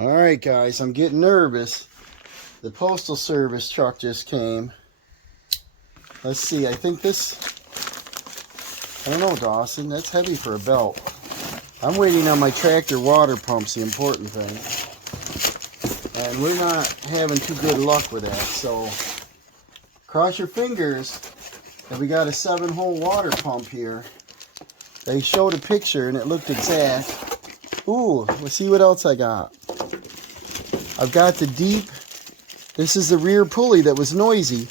All right, guys, I'm getting nervous. The Postal Service truck just came. Let's see, I think this, I don't know, Dawson, that's heavy for a belt. I'm waiting on my tractor water pumps, the important thing. And we're not having too good luck with that, so cross your fingers that we got a 7-hole water pump here. They showed a picture and it looked exact. Ooh, let's see what else I got. I've got the deep, this is the rear pulley that was noisy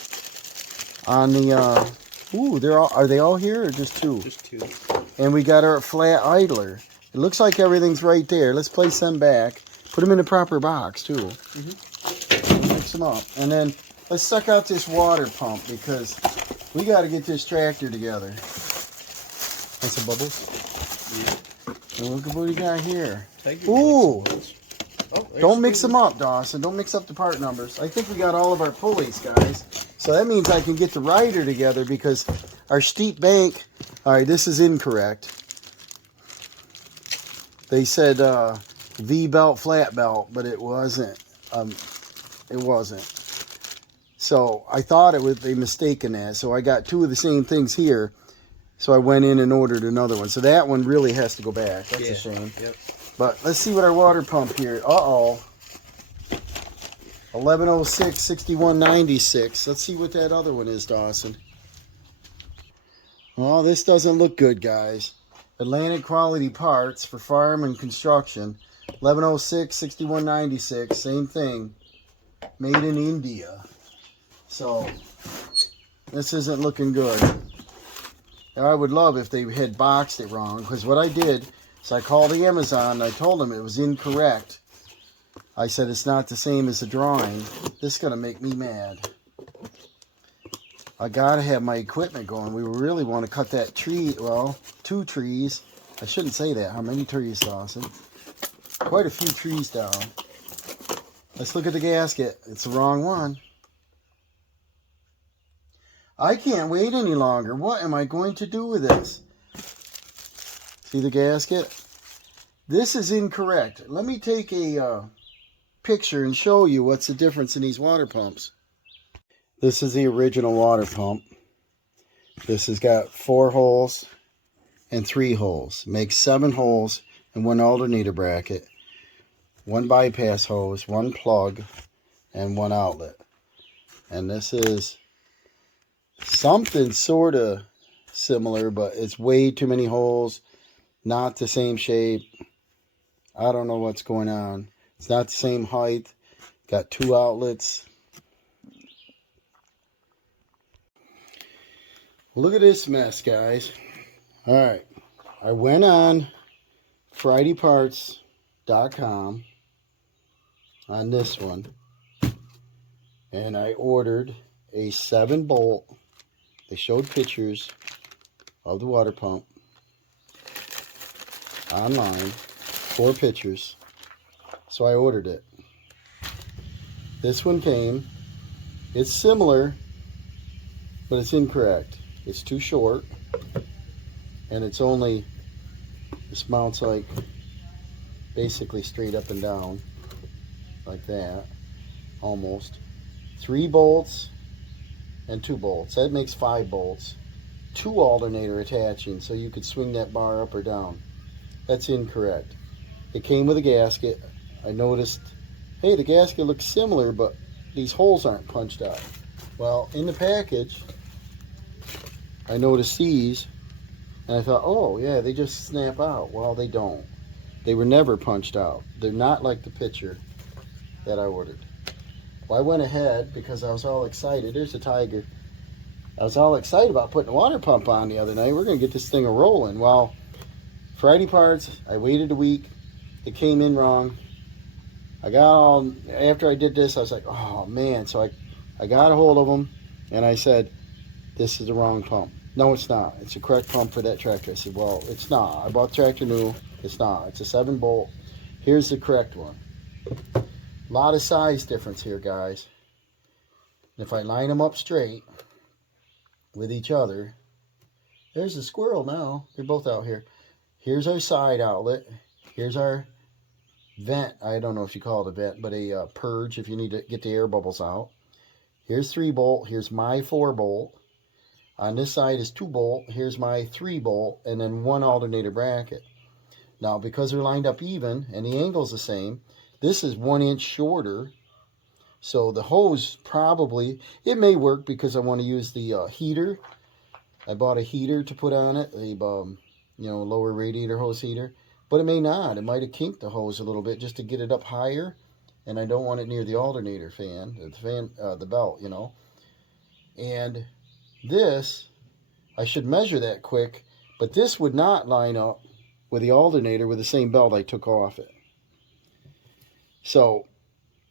on the, ooh, are they all here or just two? Just two. And we got our flat idler. It looks like everything's right there. Let's place them back. Put them in the proper box too. Mix them up. And then let's suck out this water pump because we got to get this tractor together. And some bubbles. Yeah. And look at what we got here. Ooh. Oh, don't mix them up, Dawson. Don't mix up the part numbers. I think we got all of our pulleys, guys. So that means I can get the rider together because our steep bank... All right, this is incorrect. They said V-belt, flat belt, but it wasn't. It wasn't. So I thought it was, they mistaken that. So I got two of the same things here. So I went in and ordered another one. So that one really has to go back. That's a shame. Yep. But let's see what our water pump here. Uh-oh. 1106, 6196. Let's see what that other one is, Dawson. Well, this doesn't look good, guys. Atlantic Quality Parts for Farm and Construction. 1106, 6196. Same thing. Made in India. So, this isn't looking good. I would love if they had boxed it wrong. Because what I did... So I called Amazon and I told them it was incorrect. I said it's not the same as the drawing. This is going to make me mad. I got to have my equipment going. We really want to cut that tree. Well, 2 trees. I shouldn't say that. How many trees, Dawson? Quite a few trees down. Let's look at the gasket. It's the wrong one. I can't wait any longer. What am I going to do with this? See the gasket? This is incorrect. Let me take a picture and show you what's the difference in these water pumps. This is the original water pump. This has got 4 holes and 3 holes. Makes 7 holes and 1 alternator bracket, 1 bypass hose, 1 plug, and 1 outlet. And this is something sort of similar, but it's way too many holes. Not the same shape. I don't know what's going on. It's not the same height. Got 2 outlets. Look at this mess, guys. Alright. I went on FridayParts.com on this one. And I ordered a 7-bolt. They showed pictures of the water pump. Online, 4 pictures, so I ordered it. This one came. It's similar, but it's incorrect. It's too short, and it's only, this mounts like basically straight up and down, like that, almost. 3 bolts and 2 bolts. That makes 5 bolts. 2 alternator attaching, so you could swing that bar up or down. That's incorrect. It came with a gasket. I noticed, hey, the gasket looks similar, but these holes aren't punched out. Well, in the package, I noticed these, and I thought, oh, yeah, they just snap out. Well, they don't. They were never punched out. They're not like the picture that I ordered. Well, I went ahead because I was all excited. There's a tiger. I was all excited about putting a water pump on the other night. We're going to get this thing a-rolling. Well, Friday parts, I waited a week. It came in wrong. I got all, after I did this, I was like, oh man. So I got a hold of them and I said, this is the wrong pump. No, it's not. It's the correct pump for that tractor. I said, well, it's not. I bought the tractor new. It's not. It's a 7-bolt. Here's the correct one. A lot of size difference here, guys. If I line them up straight with each other, there's a squirrel now. They're both out here. Here's our side outlet. Here's our vent. I don't know if you call it a vent, but a purge if you need to get the air bubbles out. Here's 3-bolt. Here's my 4-bolt. On this side is 2-bolt. Here's my 3-bolt, and then 1 alternator bracket. Now, because they're lined up even and the angle's the same, this is 1 inch shorter. So the hose probably, it may work because I want to use the heater. I bought a heater to put on it, a lower radiator hose heater. But it may not. It might have kinked the hose a little bit just to get it up higher. And I don't want it near the alternator fan, the belt, And this, I should measure that quick, but this would not line up with the alternator with the same belt I took off it. So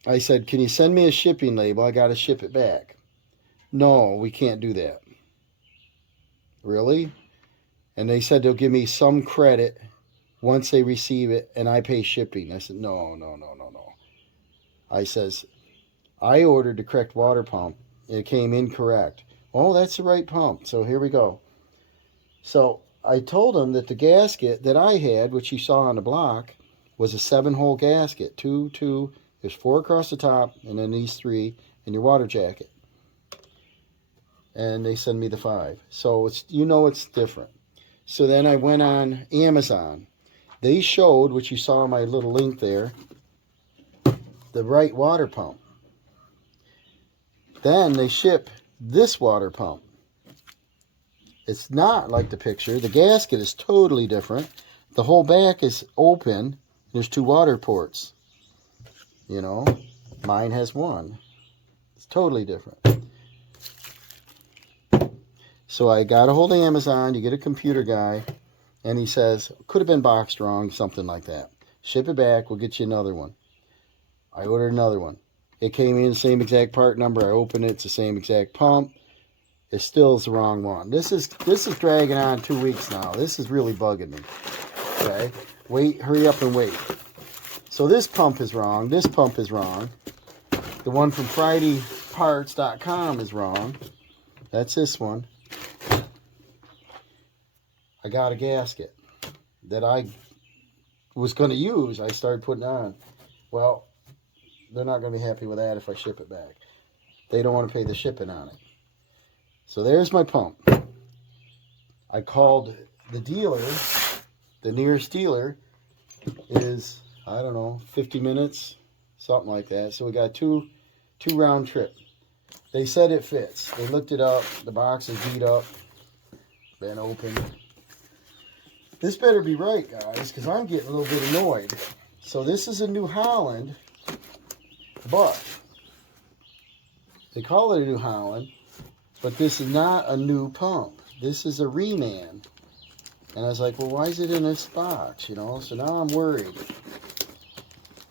I said, can you send me a shipping label? I got to ship it back. No, we can't do that. Really? And they said they'll give me some credit once they receive it and I pay shipping. I said, no. I says, I ordered the correct water pump. It came incorrect. Oh, that's the right pump. So here we go. So I told them that the gasket that I had, which you saw on the block, was a 7-hole gasket. Two. There's 4 across the top, and then these 3 in your water jacket. And they send me the 5. So it's it's different. So then I went on Amazon. They showed, which you saw in my little link there, the right water pump. Then they ship this water pump. It's not like the picture. The gasket is totally different. The whole back is open. There's 2 water ports. Mine has 1. It's totally different. So I got a hold of Amazon. You get a computer guy, and he says, could have been boxed wrong, something like that. Ship it back. We'll get you another one. I ordered another one. It came in the same exact part number. I opened it. It's the same exact pump. It still is the wrong one. This is dragging on 2 weeks now. This is really bugging me. Okay? Wait, hurry up and wait. So this pump is wrong. This pump is wrong. The one from FridayParts.com is wrong. That's this one. I got a gasket that I was going to use. I started putting on. Well, they're not going to be happy with that if I ship it back. They don't want to pay the shipping on it. So there's my pump. I called the dealer. The nearest dealer is, I don't know, 50 minutes, something like that. So we got two round trip. They said it fits. They looked it up. The box is beat up, been opened. This better be right, guys, because I'm getting a little bit annoyed. So this is a New Holland, but they call it a New Holland, but this is not a new pump. This is a reman. And I was like, well, why is it in this box, So now I'm worried.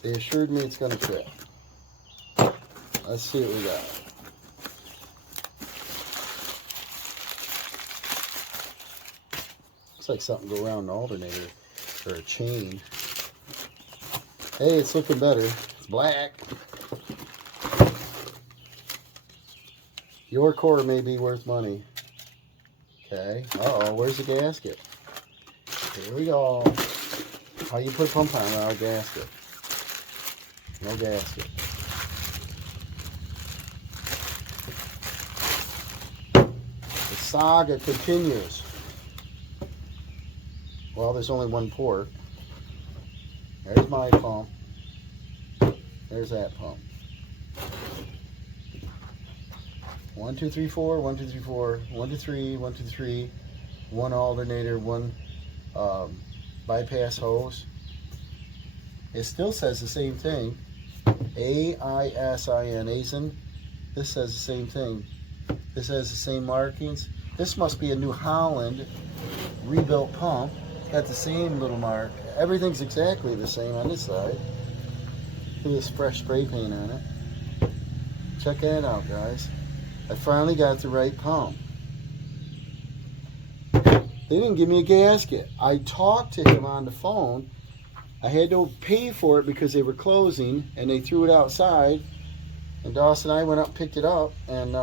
They assured me it's going to fit. Let's see what we got. Looks like something go around an alternator or a chain. Hey, it's looking better. It's black. Your core may be worth money. Okay. Uh-oh, where's the gasket? Here we go. How you put a pump on without a gasket? No gasket. The saga continues. Well, there's only one port. There's my pump. There's that pump. 1, 2, 3, 4, 1, 2, 3, 4, 1, 2, 3, 1, 2, 3, 1 alternator, 1 bypass hose. It still says the same thing. AISIN, ASIN. This says the same thing. This has the same markings. This must be a New Holland rebuilt pump. Got the same little mark. Everything's exactly the same on this side. Look at this fresh spray paint on it. Check that out, guys. I finally got the right pump. They didn't give me a gasket. I talked to him on the phone. I had to pay for it because they were closing, and they threw it outside. And Dawson and I went up and picked it up, and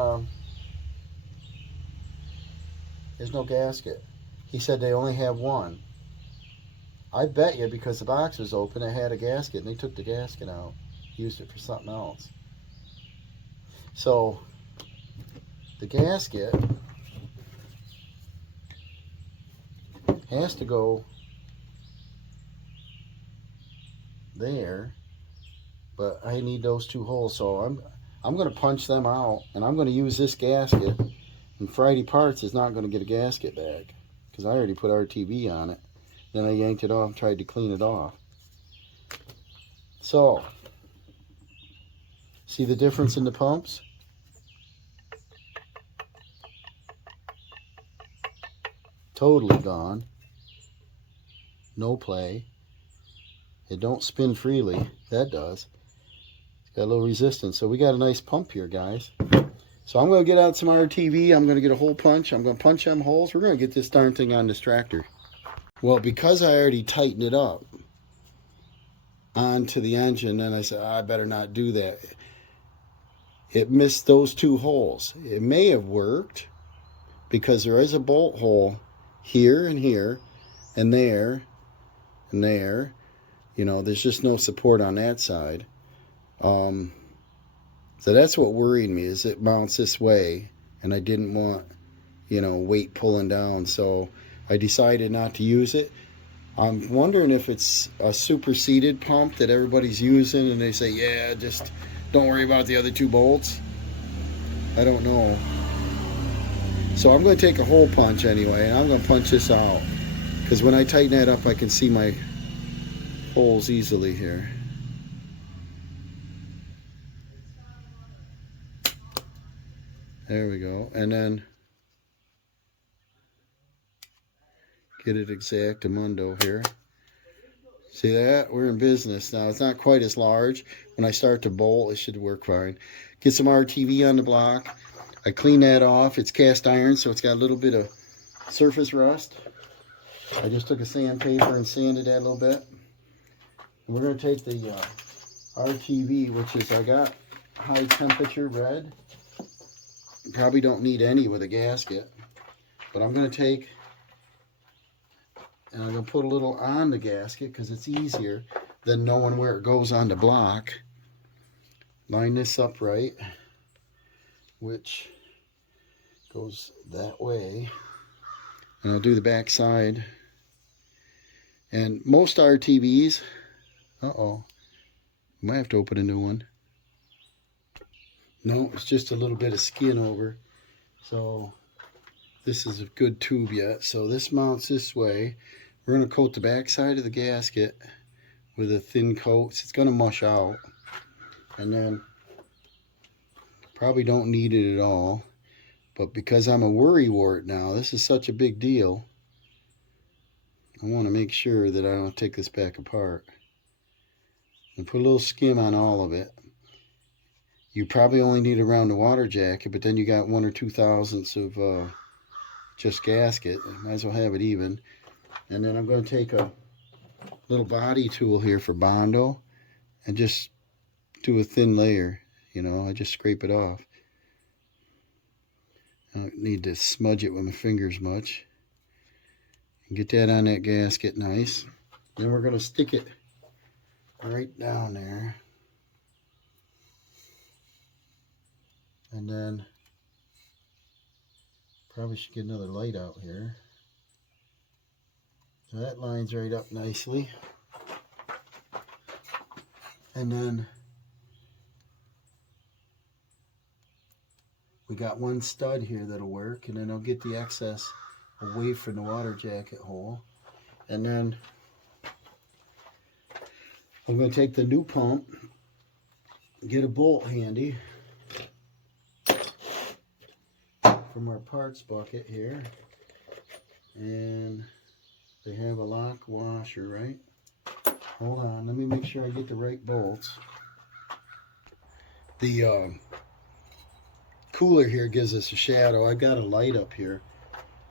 there's no gasket. He said they only have one. I bet you because the box was open, it had a gasket, and they took the gasket out, used it for something else. So the gasket has to go there, but I need those two holes, so I'm going to punch them out, and I'm going to use this gasket. And Friday Parts is not going to get a gasket back because I already put RTV on it. Then I yanked it off and tried to clean it off. So, see the difference in the pumps? Totally gone. No play. It don't spin freely. That does. It's got a little resistance. So we got a nice pump here, guys. So I'm going to get out some RTV. I'm going to get a hole punch. I'm going to punch them holes. We're going to get this darn thing on this tractor. Well, because I already tightened it up onto the engine, then I said, I better not do that. It missed those two holes. It may have worked because there is a bolt hole here and here and there and there. You know, there's just no support on that side. So that's what worried me, is it mounts this way, and I didn't want, you know, weight pulling down. So I decided not to use it. I'm wondering if it's a superseded pump that everybody's using, and they say, yeah, just don't worry about the other two bolts. I don't know. So I'm going to take a hole punch anyway, and I'm going to punch this out, because when I tighten that up, I can see my holes easily here. There we go. And then get it exactamundo here. See that? We're in business now. It's not quite as large. When I start to bolt, it should work fine. Get some RTV on the block. I clean that off. It's cast iron, so it's got a little bit of surface rust. I just took a sandpaper and sanded that a little bit. And we're going to take the RTV, which is, I got high temperature red. Probably don't need any with a gasket, but I'm going to take, and I'm going to put a little on the gasket because it's easier than knowing where it goes on the block. Line this up right, which goes that way, and I'll do the back side. And most RTVs, might have to open a new one. No, it's just a little bit of skin over. So this is a good tube yet. So this mounts this way. We're going to coat the back side of the gasket with a thin coat. It's going to mush out. And then probably don't need it at all. But because I'm a worrywart now, this is such a big deal, I want to make sure that I don't take this back apart. And put a little skim on all of it. You probably only need around the water jacket, but then you got 1 or 2 thousandths of just gasket. Might as well have it even. And then I'm going to take a little body tool here for Bondo and just do a thin layer. You know, I just scrape it off. I don't need to smudge it with my fingers much. And get that on that gasket nice. Then we're going to stick it right down there. And then probably should get another light out here. So that lines right up nicely. And then we got one stud here that'll work, and then I'll get the excess away from the water jacket hole. And then I'm going to take the new pump, get a bolt handy from our parts bucket here, and they have a lock washer, right? Hold on, let me make sure I get the right bolts. The cooler here gives us a shadow. I've got a light up here,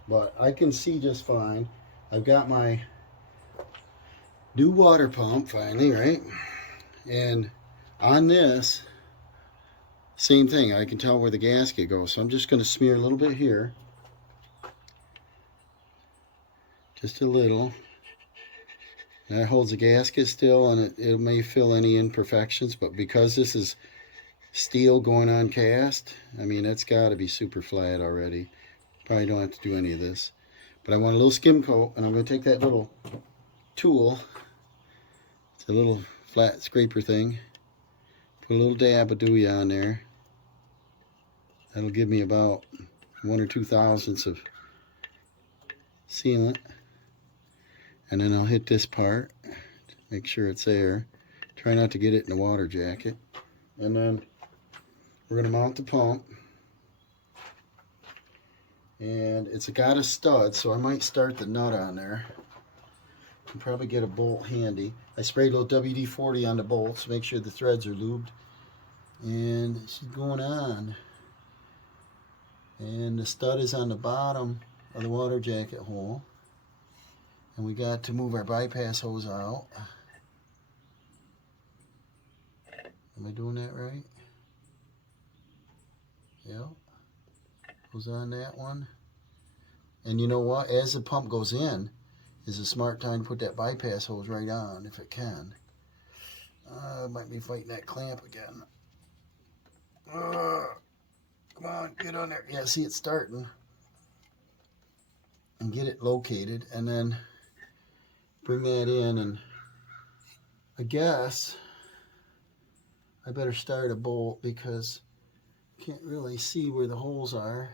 but I can see just fine. I've got my new water pump finally, right? And on this, same thing, I can tell where the gasket goes. So I'm just going to smear a little bit here. Just a little. And that holds the gasket still, and it may fill any imperfections, but because this is steel going on cast, I mean, it's got to be super flat already. Probably don't have to do any of this. But I want a little skim coat, and I'm going to take that little tool. It's a little flat scraper thing. Put a little dab of dewy on there. That'll give me about 1 or 2 thousandths of sealant. And then I'll hit this part. Make sure it's there. Try not to get it in the water jacket. And then we're going to mount the pump. And it's got a stud, so I might start the nut on there. Can probably get a bolt handy. I sprayed a little WD-40 on the bolts, make sure the threads are lubed. And she's going on. And the stud is on the bottom of the water jacket hole. And we got to move our bypass hose out. Am I doing that right? Yep. Goes on that one. And you know what? As the pump goes in, is a smart time to put that bypass hose right on if it can. Might be fighting that clamp again. Come on, get on there. Yeah, see it's starting. And get it located, and then bring that in, and I guess I better start a bolt because I can't really see where the holes are.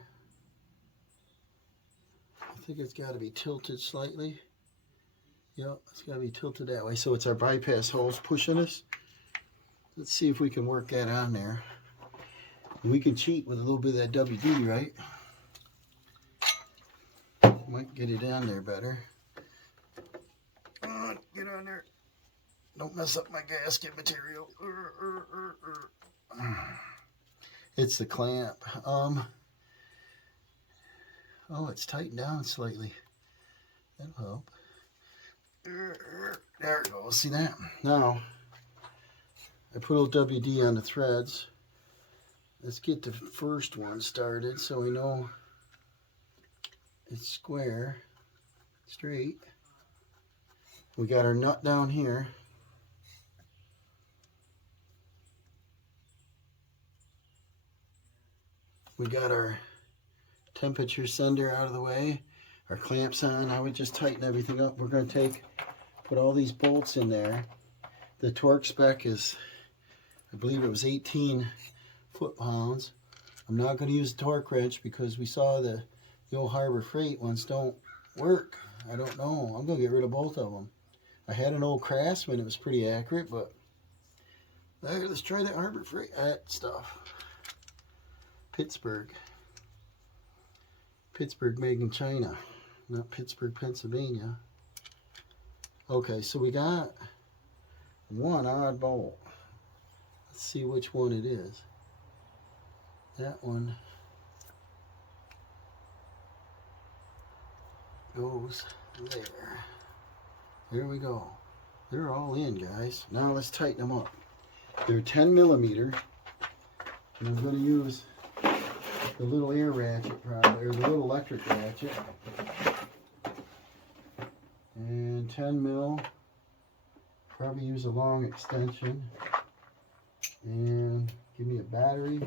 I think it's got to be tilted slightly. Yep, it's got to be tilted that way. So it's our bypass hose pushing us. Let's see if we can work that on there. We can cheat with a little bit of that WD, right? Might get it on there better. Come on, get on there. Don't mess up my gasket material. It's the clamp. Oh, it's tightened down slightly. That'll help. There it goes. See that? Now, I put a little WD on the threads. Let's get the first one started so we know it's square, straight. We got our nut down here. We got our temperature sender out of the way. Our clamps on. I would just tighten everything up. We're going to put all these bolts in there. The torque spec is, I believe it was 18 foot-pounds. I'm not going to use the torque wrench because we saw the old Harbor Freight ones don't work. I don't know. I'm going to get rid of both of them. I had an old Craftsman. It was pretty accurate, but let's try that Harbor Freight stuff. Pittsburgh made in China, not Pittsburgh, Pennsylvania. Okay, so we got one odd bolt. Let's see which one it is. That one goes there. There we go. They're all in, guys. Now let's tighten them up. They're 10 millimeter, and I'm going to use the little air ratchet, probably, or the little electric ratchet. And 10 mil. Probably use a long extension. And give me a battery.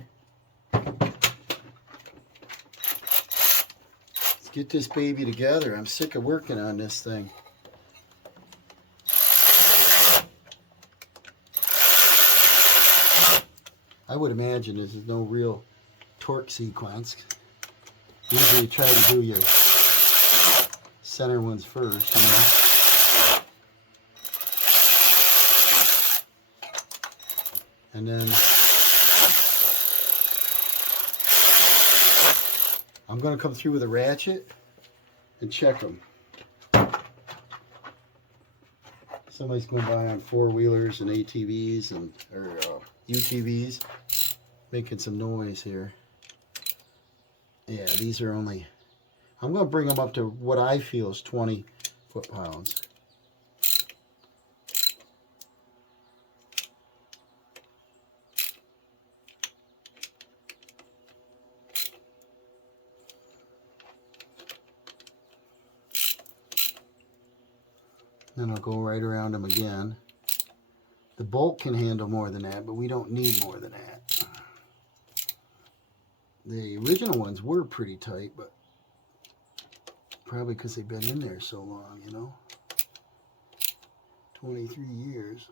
Let's get this baby together. I'm sick of working on this thing. I would imagine this is no real torque sequence. Usually you try to do your center ones first, you know. And then I'm going to come through with a ratchet and check them. Somebody's going by on four-wheelers and ATVs and UTVs, making some noise here. Yeah, these are only, I'm going to bring them up to what I feel is 20 foot-pounds. Then I'll go right around them again. The bolt can handle more than that, but we don't need more than that. The original ones were pretty tight, but probably because they've been in there so long, you know. 23 years.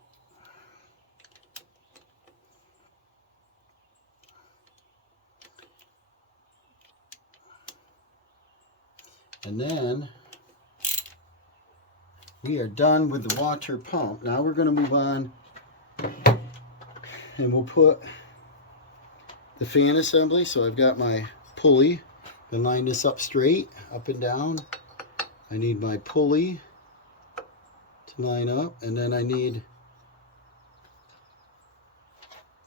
And then we are done with the water pump. Now we're going to move on and we'll put the fan assembly. So I've got my pulley. I line this up straight, up and down. I need my pulley to line up, and then I didn't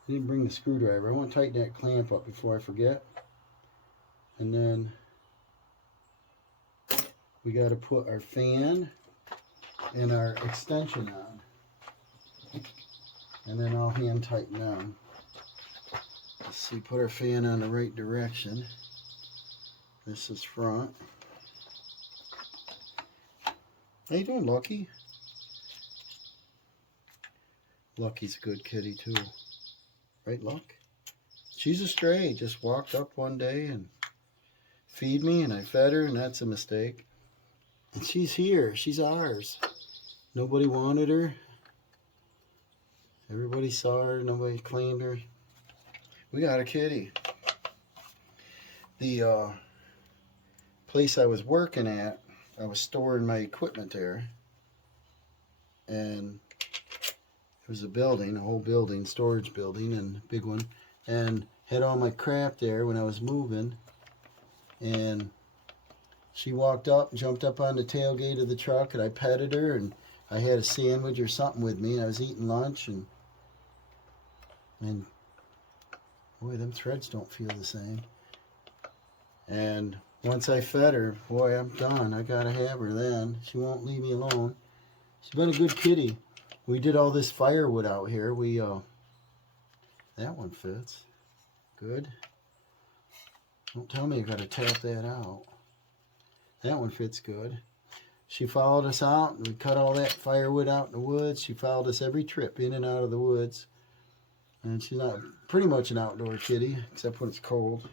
bring the screwdriver. I want to tighten that clamp up before I forget. And then we got to put our fan and our extension on. And then I'll hand tighten down. Let's see, put our fan on the right direction. This is front. How you doing, Lucky? Lucky's a good kitty too. Right, Luck? She's a stray. Just walked up one day and feed me, and I fed her, and that's a mistake. And she's here. She's ours. Nobody wanted her. Everybody saw her. Nobody claimed her. We got a kitty. The place I was working at, I was storing my equipment there. And it was a building, a whole building, storage building, and a big one. And had all my crap there when I was moving. And she walked up, jumped up on the tailgate of the truck, and I petted her, and I had a sandwich or something with me, and I was eating lunch, and boy, them threads don't feel the same. And once I fed her, boy, I'm done. I gotta have her then. She won't leave me alone. She's been a good kitty. We did all this firewood out here. That one fits. Good. Don't tell me I gotta tap that out. That one fits good. She followed us out, and we cut all that firewood out in the woods. She followed us every trip in and out of the woods. And she's not pretty much an outdoor kitty, except when it's cold.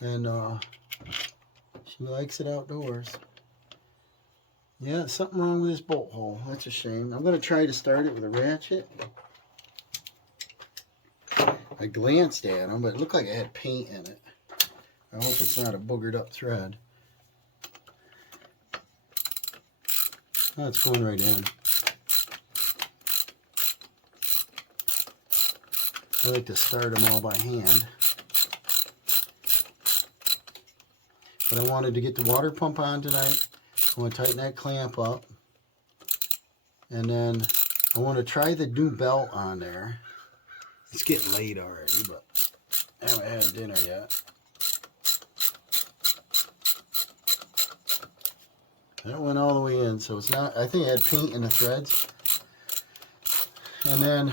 And she likes it outdoors. Yeah, something wrong with this bolt hole. That's a shame. I'm going to try to start it with a ratchet. I glanced at them, but it looked like it had paint in it. I hope it's not a boogered up thread. Oh, it's going right in. I like to start them all by hand. But I wanted to get the water pump on tonight. I want to tighten that clamp up. And then I want to try the new belt on there. It's getting late already, but I haven't had dinner yet. That went all the way in, so it's not, I think I had paint in the threads. And then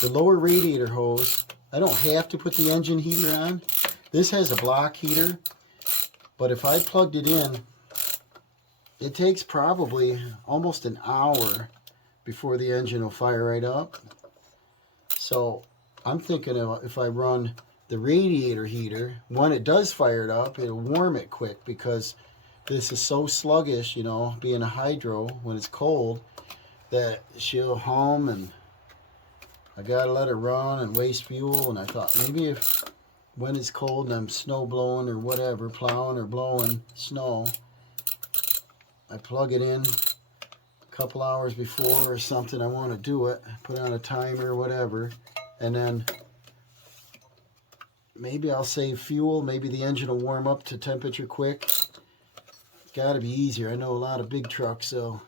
the lower radiator hose, I don't have to put the engine heater on. This has a block heater, but if I plugged it in, it takes probably almost an hour before the engine will fire right up. So I'm thinking if I run the radiator heater, when it does fire it up, it'll warm it quick, because this is so sluggish, you know, being a hydro when it's cold, that she'll hum, and I gotta let her run and waste fuel. And I thought maybe if when it's cold and I'm snow blowing or whatever, plowing or blowing snow, I plug it in a couple hours before or something. I want to do it, put on a timer or whatever, and then maybe I'll save fuel. Maybe the engine will warm up to temperature quick. It's got to be easier. I know a lot of big trucks, they'll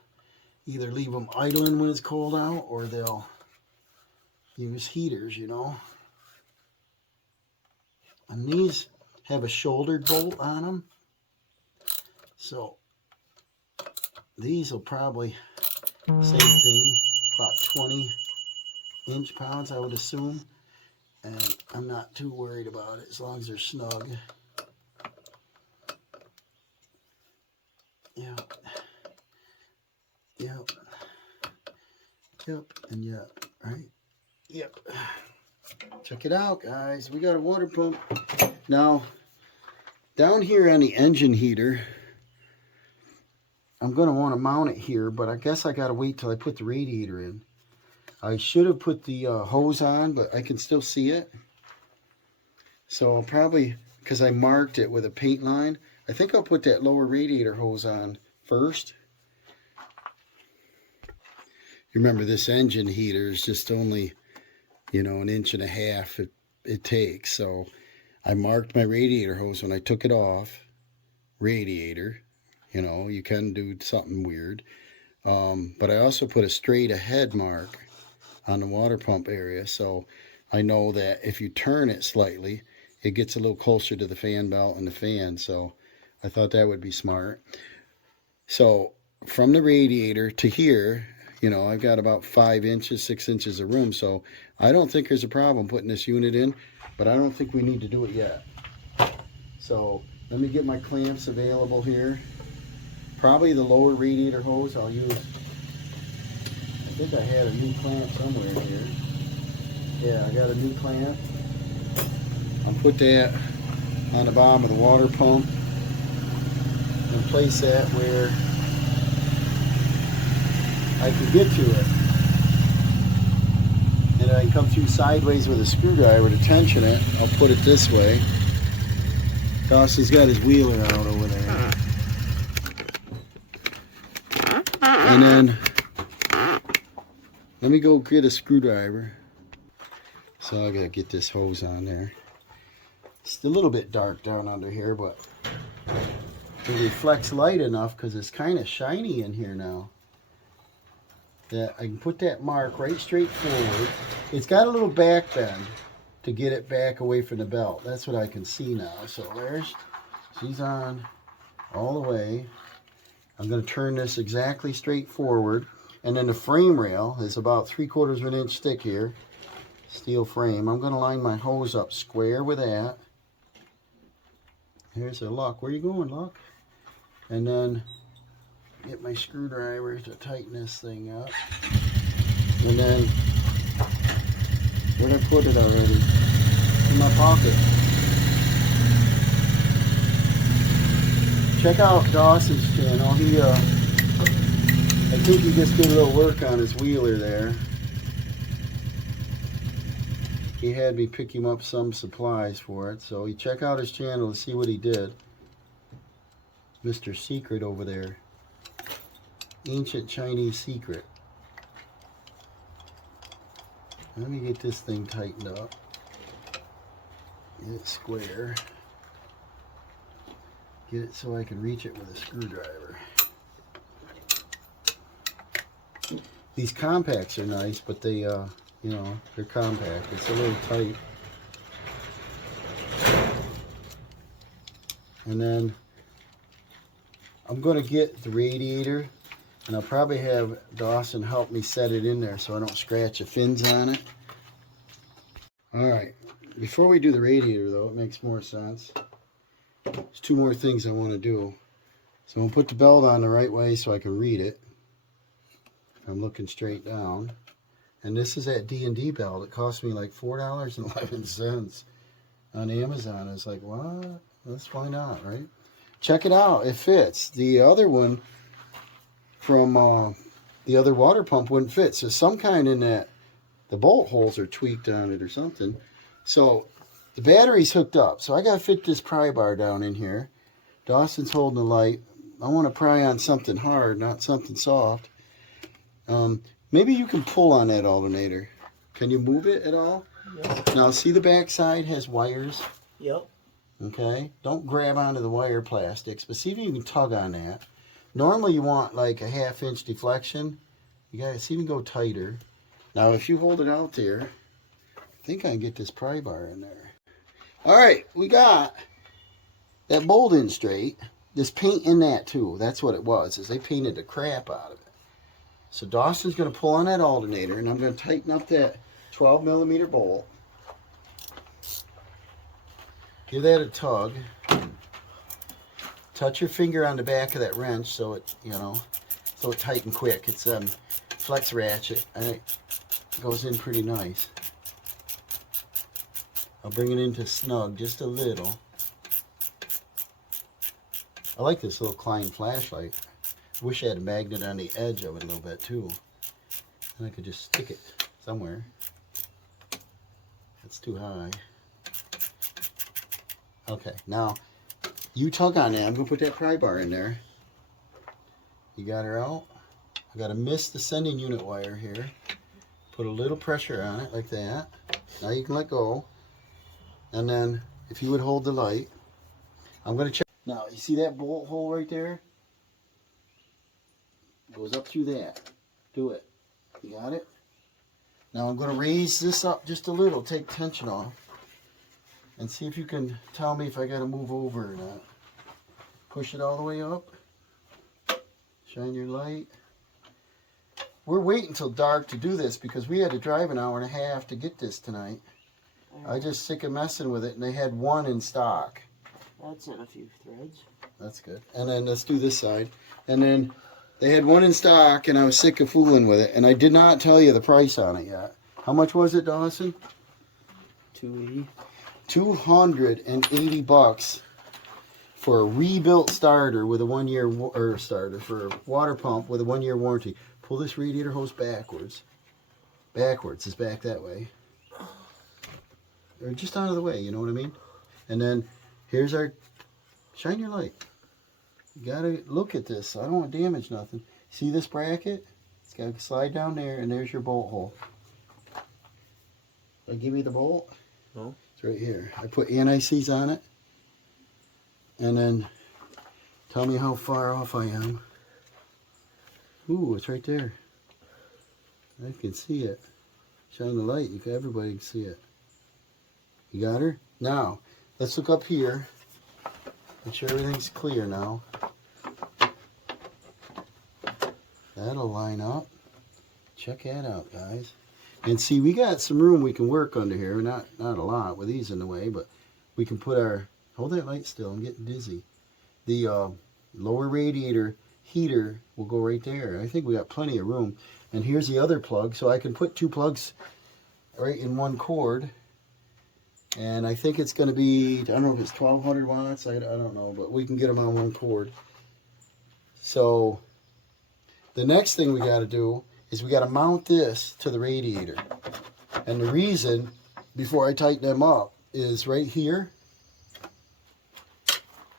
either leave them idling when it's cold out, or they'll use heaters, you know. And these have a shouldered bolt on them, so these will probably, same thing, about 20 inch-pounds, I would assume. And I'm not too worried about it as long as they're snug. Yep. Yep. Yep. And yep. Right? Yep. Check it out, guys. We got a water pump. Now, down here on the engine heater, I'm going to want to mount it here, but I guess I got to wait till I put the radiator in. I should have put the hose on, but I can still see it. So I'll probably, because I marked it with a paint line, I think I'll put that lower radiator hose on first. You remember this engine heater is just only, you know, 1.5 inches it takes. So I marked my radiator hose when I took it off. Radiator, you know, you can do something weird. But I also put a straight ahead mark on the water pump area. So I know that if you turn it slightly, it gets a little closer to the fan belt and the fan. So I thought that would be smart. So from the radiator to here, you know, I've got about 5 inches, 6 inches of room. So I don't think there's a problem putting this unit in, but I don't think we need to do it yet. So let me get my clamps available here. Probably the lower radiator hose I'll use. I think I had a new clamp somewhere here. Yeah, I got a new clamp. I'll put that on the bottom of the water pump and place that where I can get to it. And I can come through sideways with a screwdriver to tension it. I'll put it this way. Dawson's got his wheeler out over there. And then let me go get a screwdriver. So I gotta get this hose on there. It's a little bit dark down under here, but it reflects light enough because it's kind of shiny in here now, that I can put that mark right straight forward. It's got a little back bend to get it back away from the belt. That's what I can see now. So there's, she's on all the way. I'm going to turn this exactly straight forward. And then the frame rail is about 3/4 of an inch thick here. Steel frame. I'm going to line my hose up square with that. Here's a Luck. Where are you going, Luck? And then get my screwdriver to tighten this thing up. And then, where'd I put it already? In my pocket. Check out Dawson's channel. He, I think he just did a little work on his wheeler there. He had me pick him up some supplies for it, so you check out his channel to see what he did. Mr. Secret over there. Ancient Chinese Secret. Let me get this thing tightened up. Get it square. Get it so I can reach it with a screwdriver. These compacts are nice, but they, you know, they're compact. It's a little tight. And then I'm going to get the radiator, and I'll probably have Dawson help me set it in there so I don't scratch the fins on it. Alright, before we do the radiator though, it makes more sense. There's 2 more things I want to do. So I'm going to put the belt on the right way so I can read it. I'm looking straight down. And this is that D&D belt. It cost me like $4.11 on Amazon. I was like, what? Let's why not, right? Check it out. It fits. The other one from the other water pump wouldn't fit. So some kind in that, the bolt holes are tweaked on it or something. So the battery's hooked up. So I got to fit this pry bar down in here. Dawson's holding the light. I want to pry on something hard, not something soft. Maybe you can pull on that alternator. Can you move it at all? Yep. Now, see the back side has wires? Yep. Okay. Don't grab onto the wire plastics, but see if you can tug on that. Normally, you want like a 1/2 inch deflection. You got to see if you can go tighter. Now, if you hold it out there, I think I can get this pry bar in there. All right, we got that bolt in straight. There's paint in that too. That's what it was, is they painted the crap out of it. So Dawson's going to pull on that alternator, and I'm going to tighten up that 12mm bolt. Give that a tug. touch your finger on the back of that wrench so it, you know, so it tighten quick. It's flex ratchet and it goes in pretty nice. I'll bring it into snug just a little. I like this little Klein flashlight. I wish I had a magnet on the edge of it a little bit too. And I could just stick it somewhere. That's too high. Okay, now you tug on that. I'm going to put that pry bar in there. You got her out. I got to miss the sending unit wire here. Put a little pressure on it like that. Now you can let go. And then if you would hold the light, I'm going to check. Now you see that bolt hole right there? It goes up through that. Do it. You got it? Now I'm going to raise this up just a little, take tension off, and see if you can tell me if I got to move over or not. Push it all the way up. Shine your light. We're waiting until dark to do this because we had to drive an hour and a half to get this tonight. I just sick of messing with it, and they had one in stock. That's in a few threads. That's good. And then let's do this side. And then they had one in stock, and I was sick of fooling with it, and I did not tell you the price on it yet. How much was it, Dawson? $280. $280 for a rebuilt starter with a 1 year starter for a water pump with a 1 year warranty. Pull this radiator hose backwards. Backwards is back that way. Or just out of the way, you know what I mean? And then here's our, shine your light. You gotta look at this. I don't want to damage nothing. See this bracket? It's gotta slide down there, and there's your bolt hole. Did I give you the bolt? No. It's right here. I put anti-seize on it. And then tell me how far off I am. Ooh, it's right there. I can see it. Shine the light. Everybody can see it. You got her? Now, let's look up here. Make sure everything's clear now. That'll line up. Check that out, guys. And see, we got some room we can work under here. Not a lot with these in the way, but we can put our... Hold that light still. I'm getting dizzy. The lower radiator heater will go right there. I think we got plenty of room. And here's the other plug, so I can put two plugs right in one cord. And I think it's going to be, I don't know if it's 1200 watts, I don't know, but we can get them on one cord. So the next thing we got to do is we got to mount this to the radiator. And the reason, before I tighten them up, is right here.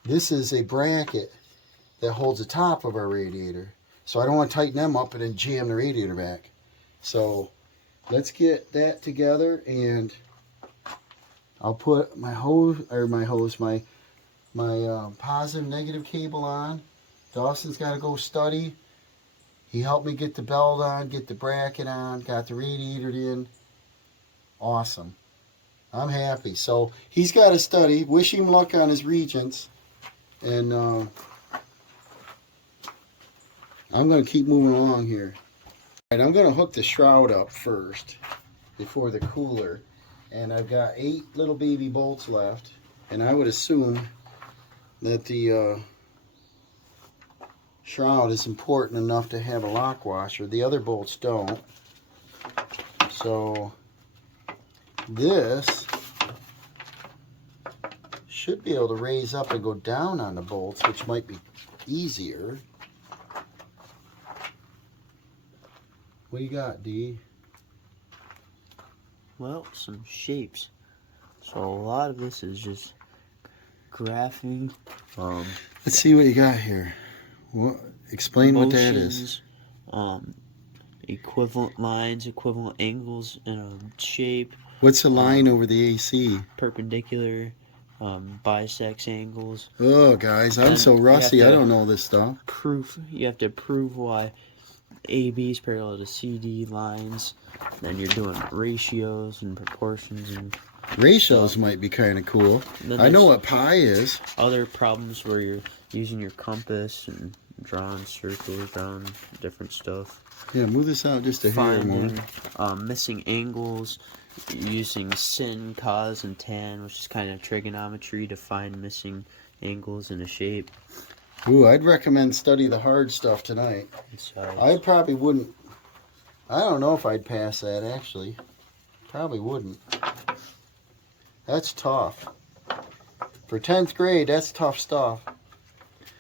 This is a bracket that holds the top of our radiator. So I don't want to tighten them up and then jam the radiator back. So let's get that together, and I'll put my positive negative cable on. Dawson's got to go study. He helped me get the belt on, get the bracket on, got the radiator in. Awesome. I'm happy. So he's got to study. Wish him luck on his regents. And I'm going to keep moving along here. All right, I'm going to hook the shroud up first before the cooler. And I've got 8 little baby bolts left. And I would assume that the shroud is important enough to have a lock washer. The other bolts don't. So this should be able to raise up and go down on the bolts, which might be easier. What do you got, D? Well, some shapes. So a lot of this is just graphing. Let's see what you got here. What? Explain motions, what that is. Equivalent lines, equivalent angles in a shape. What's a line over the AC? Perpendicular, bisects angles. Oh, guys, I'm so rusty. I don't know this stuff. You have to prove why AB is parallel to CD lines. Then you're doing ratios and proportions and ratios might be kind of cool. I know what pi is. Other problems where you're using your compass and drawing circles, drawing different stuff. Yeah, move this out just a hair more. Missing angles, using sin, cos, and tan, which is kind of trigonometry to find missing angles and a shape. Ooh, I'd recommend study the hard stuff tonight. I probably wouldn't. I don't know if I'd pass that, actually. Probably wouldn't. That's tough. For 10th grade, that's tough stuff.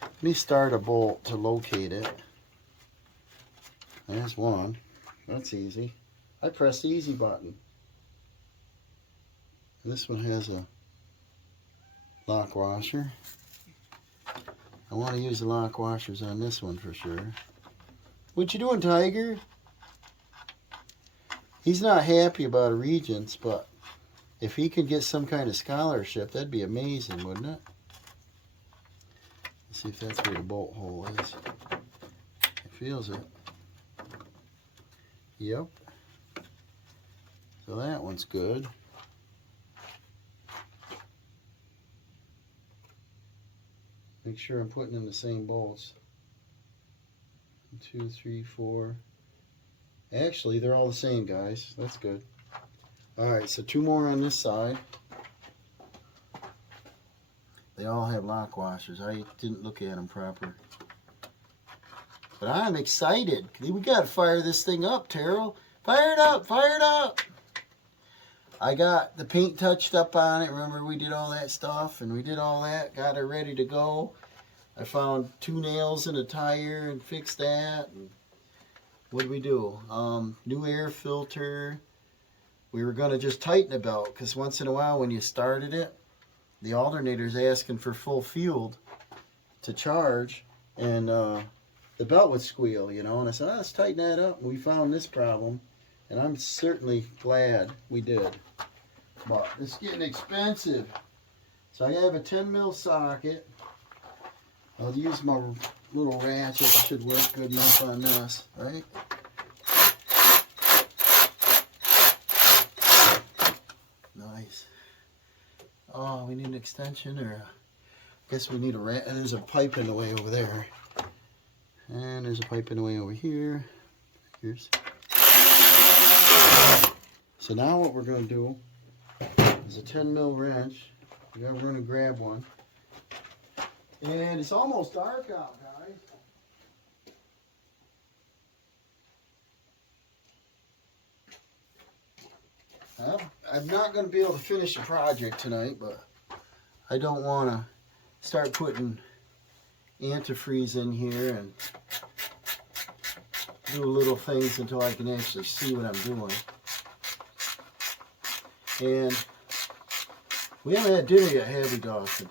Let me start a bolt to locate it. There's one. That's easy. I press the easy button. This one has a lock washer. I want to use the lock washers on this one for sure. What you doing, Tiger? He's not happy about Regents, but if he could get some kind of scholarship, that'd be amazing, wouldn't it? Let's see if that's where the bolt hole is. It feels it. Yep. So that one's good. Make sure I'm putting in the same bolts. 1, 2, 3, 4. Actually, they're all the same, guys. That's good. Alright, so 2 more on this side. They all have lock washers. I didn't look at them proper. But I'm excited. We gotta fire this thing up, Terrell. Fire it up! Fire it up! I got the paint touched up on it. Remember, we did all that stuff, and we did all that. Got it ready to go. I found 2 nails in a tire and fixed that. And what did we do? New air filter. We were going to just tighten the belt, because once in a while when you started it, the alternator's asking for full field to charge, and the belt would squeal, you know. And I said, oh, let's tighten that up. And we found this problem, and I'm certainly glad we did. But it's getting expensive. So I have a 10 mil socket. I'll use my little ratchet. It should work good enough on this, right? Nice. Oh, we need an extension, or I guess we need a ratchet. There's a pipe in the way over there. And there's a pipe in the way over here. Here's. So now what we're going to do is a 10 mil wrench. We're going to grab one. And it's almost dark out, guys. I'm not going to be able to finish the project tonight, but I don't want to start putting antifreeze in here and do little things until I can actually see what I'm doing. And we haven't had dinner yet, have we, Dawson?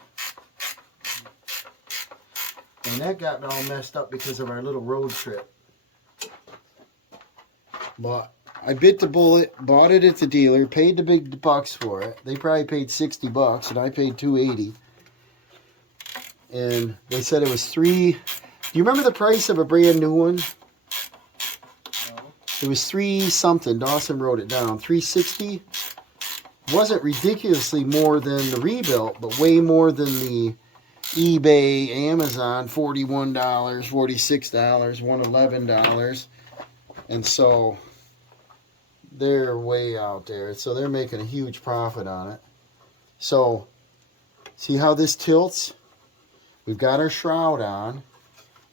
And that got all messed up because of our little road trip. But I bit the bullet, bought it at the dealer, paid the big bucks for it. They probably paid $60 and I paid $280. And they said it was do you remember the price of a brand new one? No. It was $3 something. Dawson wrote it down. $360. Wasn't ridiculously more than the rebuilt, but way more than the eBay, Amazon, $41, $46, $111. And so they're way out there. So they're making a huge profit on it. So see how this tilts? We've got our shroud on.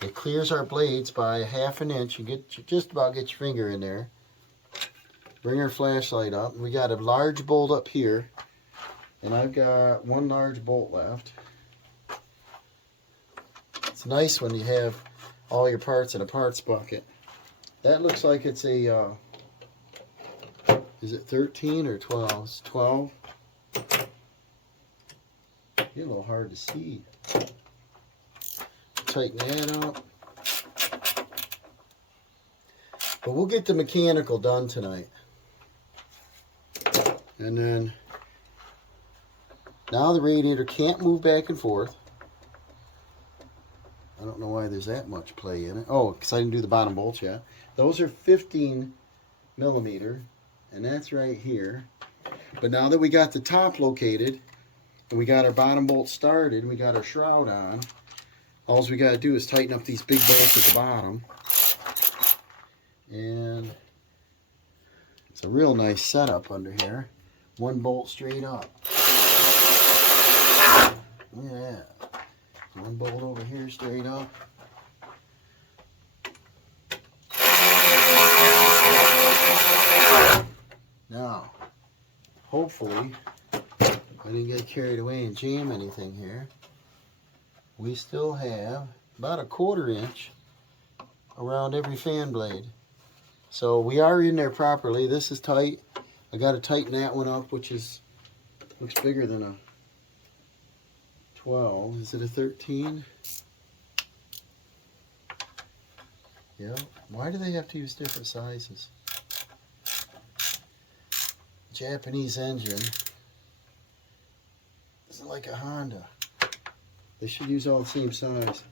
It clears our blades by 1/2 inch. You just about get your finger in there. Bring our flashlight up. We got a large bolt up here. And I've got 1 large bolt left. It's nice when you have all your parts in a parts bucket. That looks like it's a, is it 13 or 12? It's 12. Get a little hard to see. Tighten that up. But we'll get the mechanical done tonight. And then, now the radiator can't move back and forth. I don't know why there's that much play in it. Oh, because I didn't do the bottom bolts yet. Those are 15 millimeter, and that's right here. But now that we got the top located, and we got our bottom bolt started, and we got our shroud on, all we got to do is tighten up these big bolts at the bottom. And it's a real nice setup under here. 1 bolt straight up. Look at that. One bolt over here straight up. Now, hopefully, I didn't get carried away and jam anything here. We still have about a 1/4 inch around every fan blade. So we are in there properly. This is tight. I got to tighten that one up, which looks bigger than a 12. Is it a 13? Yeah. Why do they have to use different sizes? Japanese engine is like a Honda. They should use all the same size.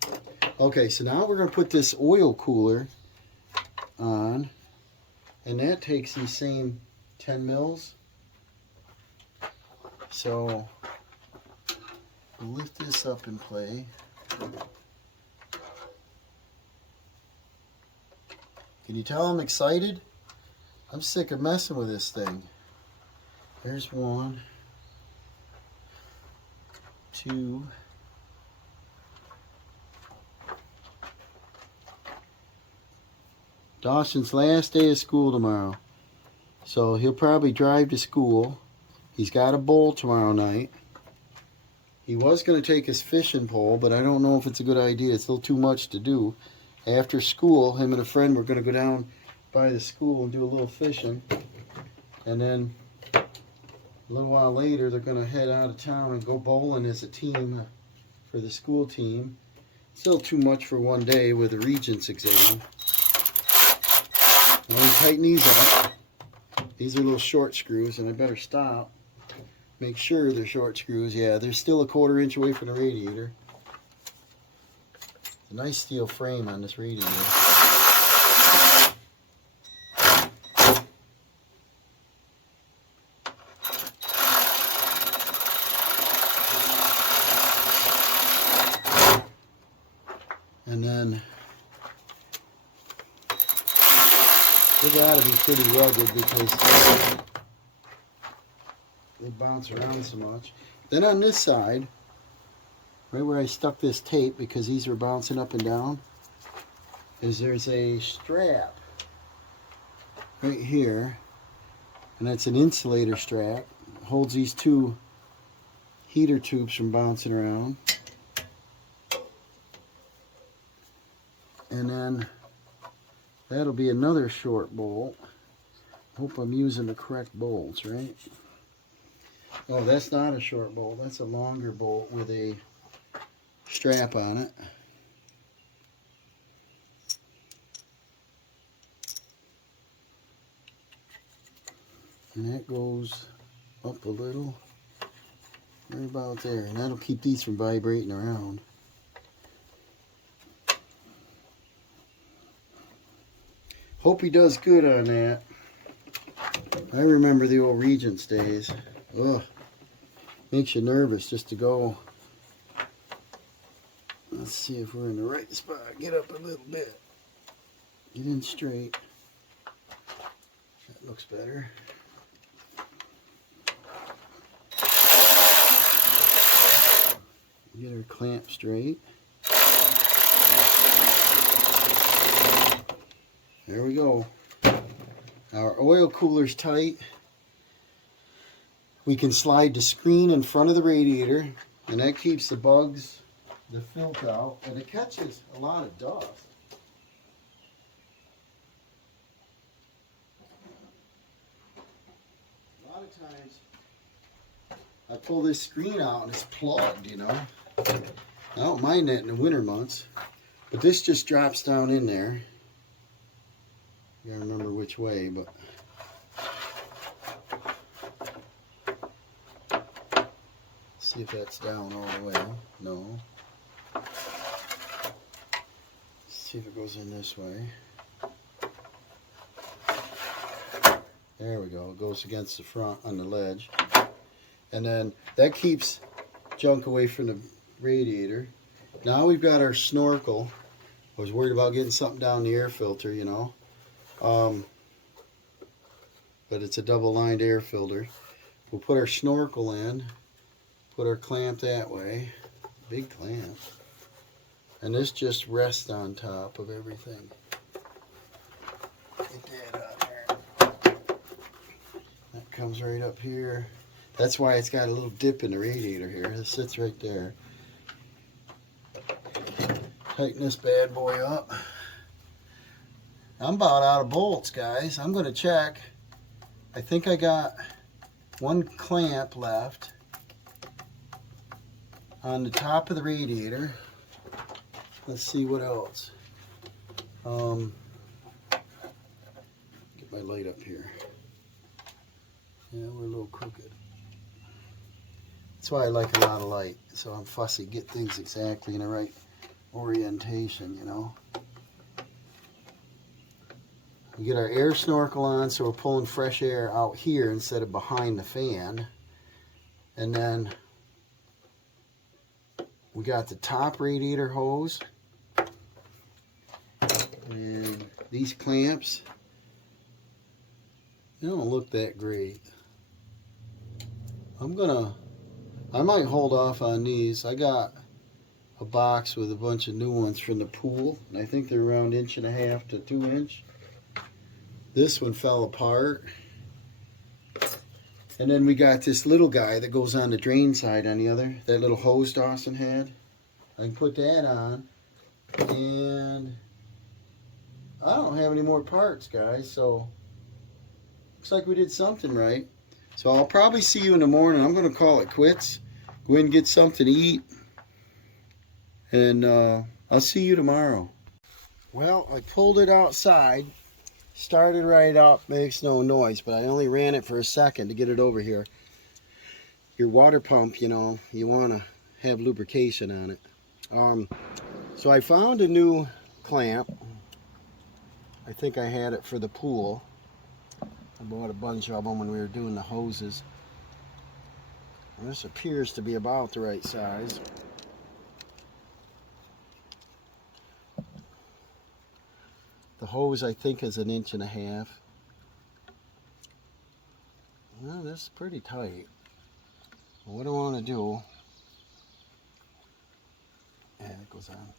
Okay, so now we're going to put this oil cooler on, and that takes these same 10 mils. So we'll lift this up in play. Can you tell I'm excited? I'm sick of messing with this thing. There's 1, 2. Dawson's last day of school tomorrow. So he'll probably drive to school. He's got a bowl tomorrow night. He was going to take his fishing pole, but I don't know if it's a good idea. It's a little too much to do. After school, him and a friend were going to go down by the school and do a little fishing. And then a little while later, they're going to head out of town and go bowling as a team for the school team. Still too much for one day with the Regents exam. Now we tighten these up. These are little short screws, and I better stop. Make sure they're short screws. Yeah, they're still a 1/4 inch away from the radiator. A nice steel frame on this radiator. And then they gotta be pretty rugged because they bounce around so much. Then on this side, right where I stuck this tape, because these were bouncing up and down, there's a strap right here, and that's an insulator strap. It holds these 2 heater tubes from bouncing around. And then that'll be another short bolt. Hope I'm using the correct bolts, right? Oh, that's not a short bolt. That's a longer bolt with a strap on it. And that goes up a little, right about there. And that'll keep these from vibrating around. Hope he does good on that. I remember the old Regents days. Ugh. Makes you nervous just to go. Let's see if we're in the right spot. Get up a little bit. Get in straight. That looks better. Get our clamp straight. There we go. Our oil cooler's tight. We can slide the screen in front of the radiator, and that keeps the bugs, the filth out, and it catches a lot of dust. A lot of times, I pull this screen out and it's plugged, you know. I don't mind that in the winter months, but this just drops down in there. You gotta remember which way, but see if that's down all the way. No. See if it goes in this way. There we go. It goes against the front on the ledge. And then that keeps junk away from the radiator. Now we've got our snorkel. I was worried about getting something down the air filter, you know. But it's a double-lined air filter. We'll put our snorkel in. Put our clamp that way. Big clamp. And this just rests on top of everything. Get that out there. That comes right up here. That's why it's got a little dip in the radiator here. It sits right there. Tighten this bad boy up. I'm about out of bolts, guys. I'm going to check. I think I got one clamp left on the top of the radiator. Let's see what else. Get my light up here. Yeah, we're a little crooked. That's why I like a lot of light. So I'm fussy. Get things exactly in the right orientation, you know. We get our air snorkel on, so we're pulling fresh air out here instead of behind the fan. And then we got the top radiator hose. And these clamps, they don't look that great. I might hold off on these. I got a box with a bunch of new ones from the pool, and I think they're around 1.5 to 2 inch. This one fell apart. And then we got this little guy that goes on the drain side on the other, that little hose Dawson had. I can put that on, and I don't have any more parts, guys, so looks like we did something right. So I'll probably see you in the morning. I'm going to call it quits. Go in and get something to eat. And I'll see you tomorrow. Well, I pulled it outside. Started right up. Makes no noise. But I only ran it for a second to get it over here. Your water pump, you know, you want to have lubrication on it. So I found a new clamp. I think I had it for the pool. I bought a bunch of them when we were doing the hoses. And this appears to be about the right size. The hose I think is 1.5 inches. Well, this is pretty tight. What I want to do, yeah, it goes on.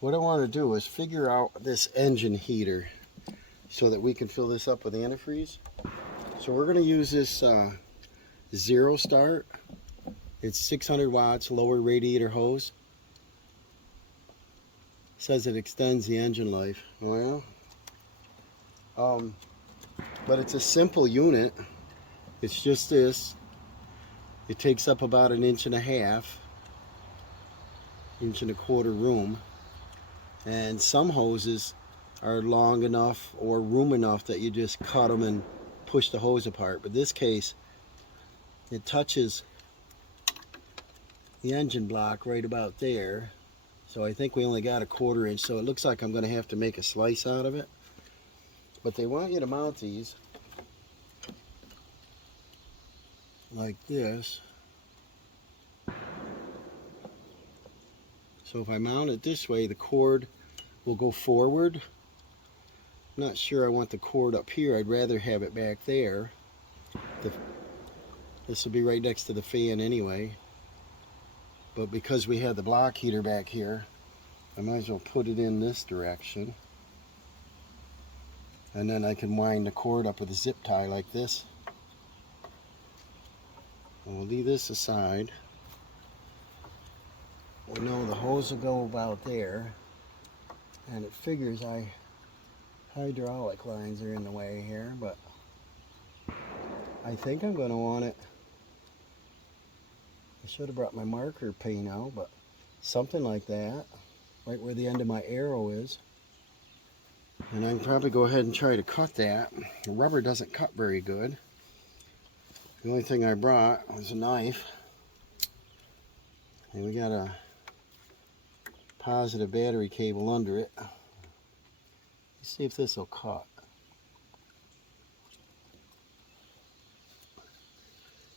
What I want to do is figure out this engine heater so that we can fill this up with antifreeze. So we're going to use this Zero Start. It's 600 watts lower radiator hose. It says it extends the engine life. Well, but it's a simple unit. It's just this. It takes up about 1.5 inches, 1.25 inches room. And some hoses are long enough or room enough that you just cut them and push the hose apart. But this case, it touches the engine block right about there. So I think we only got 1/4 inch. So it looks like I'm going to have to make a slice out of it. But they want you to mount these like this. So if I mount it this way, the cord will go forward. I'm not sure I want the cord up here. I'd rather have it back there. This will be right next to the fan anyway. But because we have the block heater back here, I might as well put it in this direction. And then I can wind the cord up with a zip tie like this. And we'll leave this aside. We know the hose will go about there. And it figures hydraulic lines are in the way here, but I think I'm going to want it. I should have brought my marker paint out, but something like that, right where the end of my arrow is. And I can probably go ahead and try to cut that. The rubber doesn't cut very good. The only thing I brought was a knife. And we got a positive battery cable under it. Let's see if this will cut.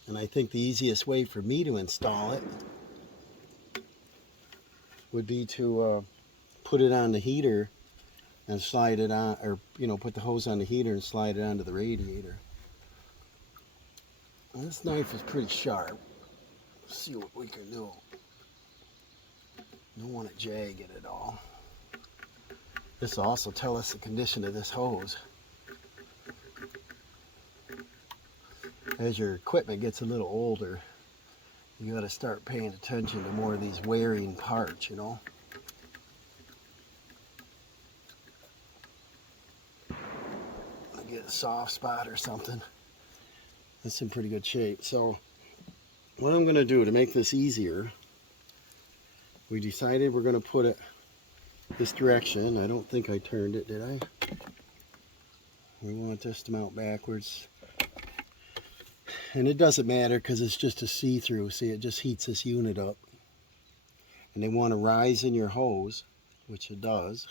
And I think the easiest way for me to install it would be to put it on the heater and slide it on, or put the hose on the heater and slide it onto the radiator. And this knife is pretty sharp. Let's see what we can do. Don't want it jagged at all. This will also tell us the condition of this hose. As your equipment gets a little older, you got to start paying attention to more of these wearing parts, you know. I get a soft spot or something. That's in pretty good shape. So what I'm going to do to make this easier, we decided we're going to put it this direction. I don't think I turned it, did I? We want this to mount backwards. And it doesn't matter because it's just a see-through. See, it just heats this unit up. And they want to rise in your hose, which it does.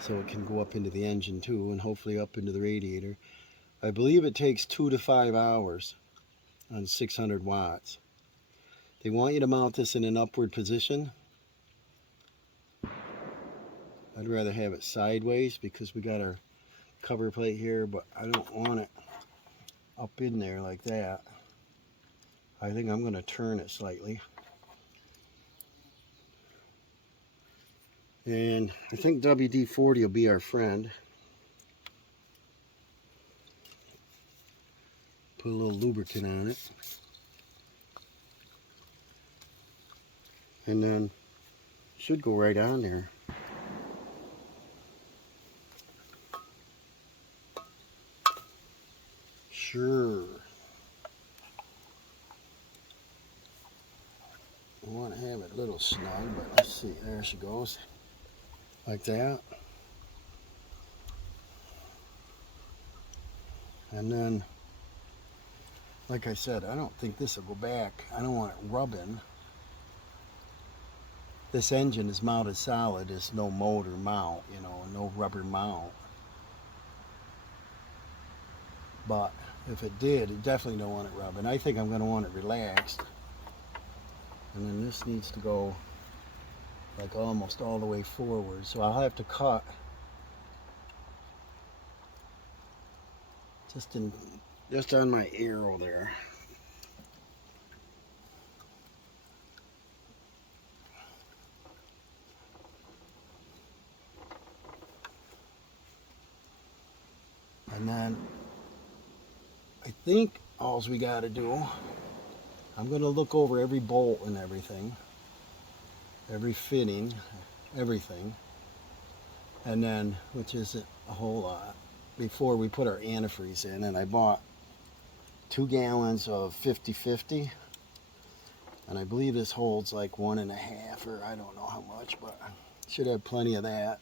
So it can go up into the engine too, and hopefully up into the radiator. I believe it takes 2 to 5 hours on 600 watts. They want you to mount this in an upward position. I'd rather have it sideways because we got our cover plate here, but I don't want it up in there like that. I think I'm going to turn it slightly. And I think WD-40 will be our friend. Put a little lubricant on it. And then it should go right on there. Sure. I want to have it a little snug, but let's see. There she goes. Like that. And then, like I said, I don't think this will go back. I don't want it rubbing. This engine is mounted solid. There's no motor mount, you know, no rubber mount. But if it did, it definitely don't want it rubbing. I think I'm going to want it relaxed. And then this needs to go like almost all the way forward. So I'll have to cut just on my arrow there. And then I think all we got to do, I'm going to look over every bolt and everything, every fitting, everything, and then, which isn't a whole lot, before we put our antifreeze in. And I bought 2 gallons of 50/50, and I believe this holds like 1.5, or I don't know how much, but should have plenty of that.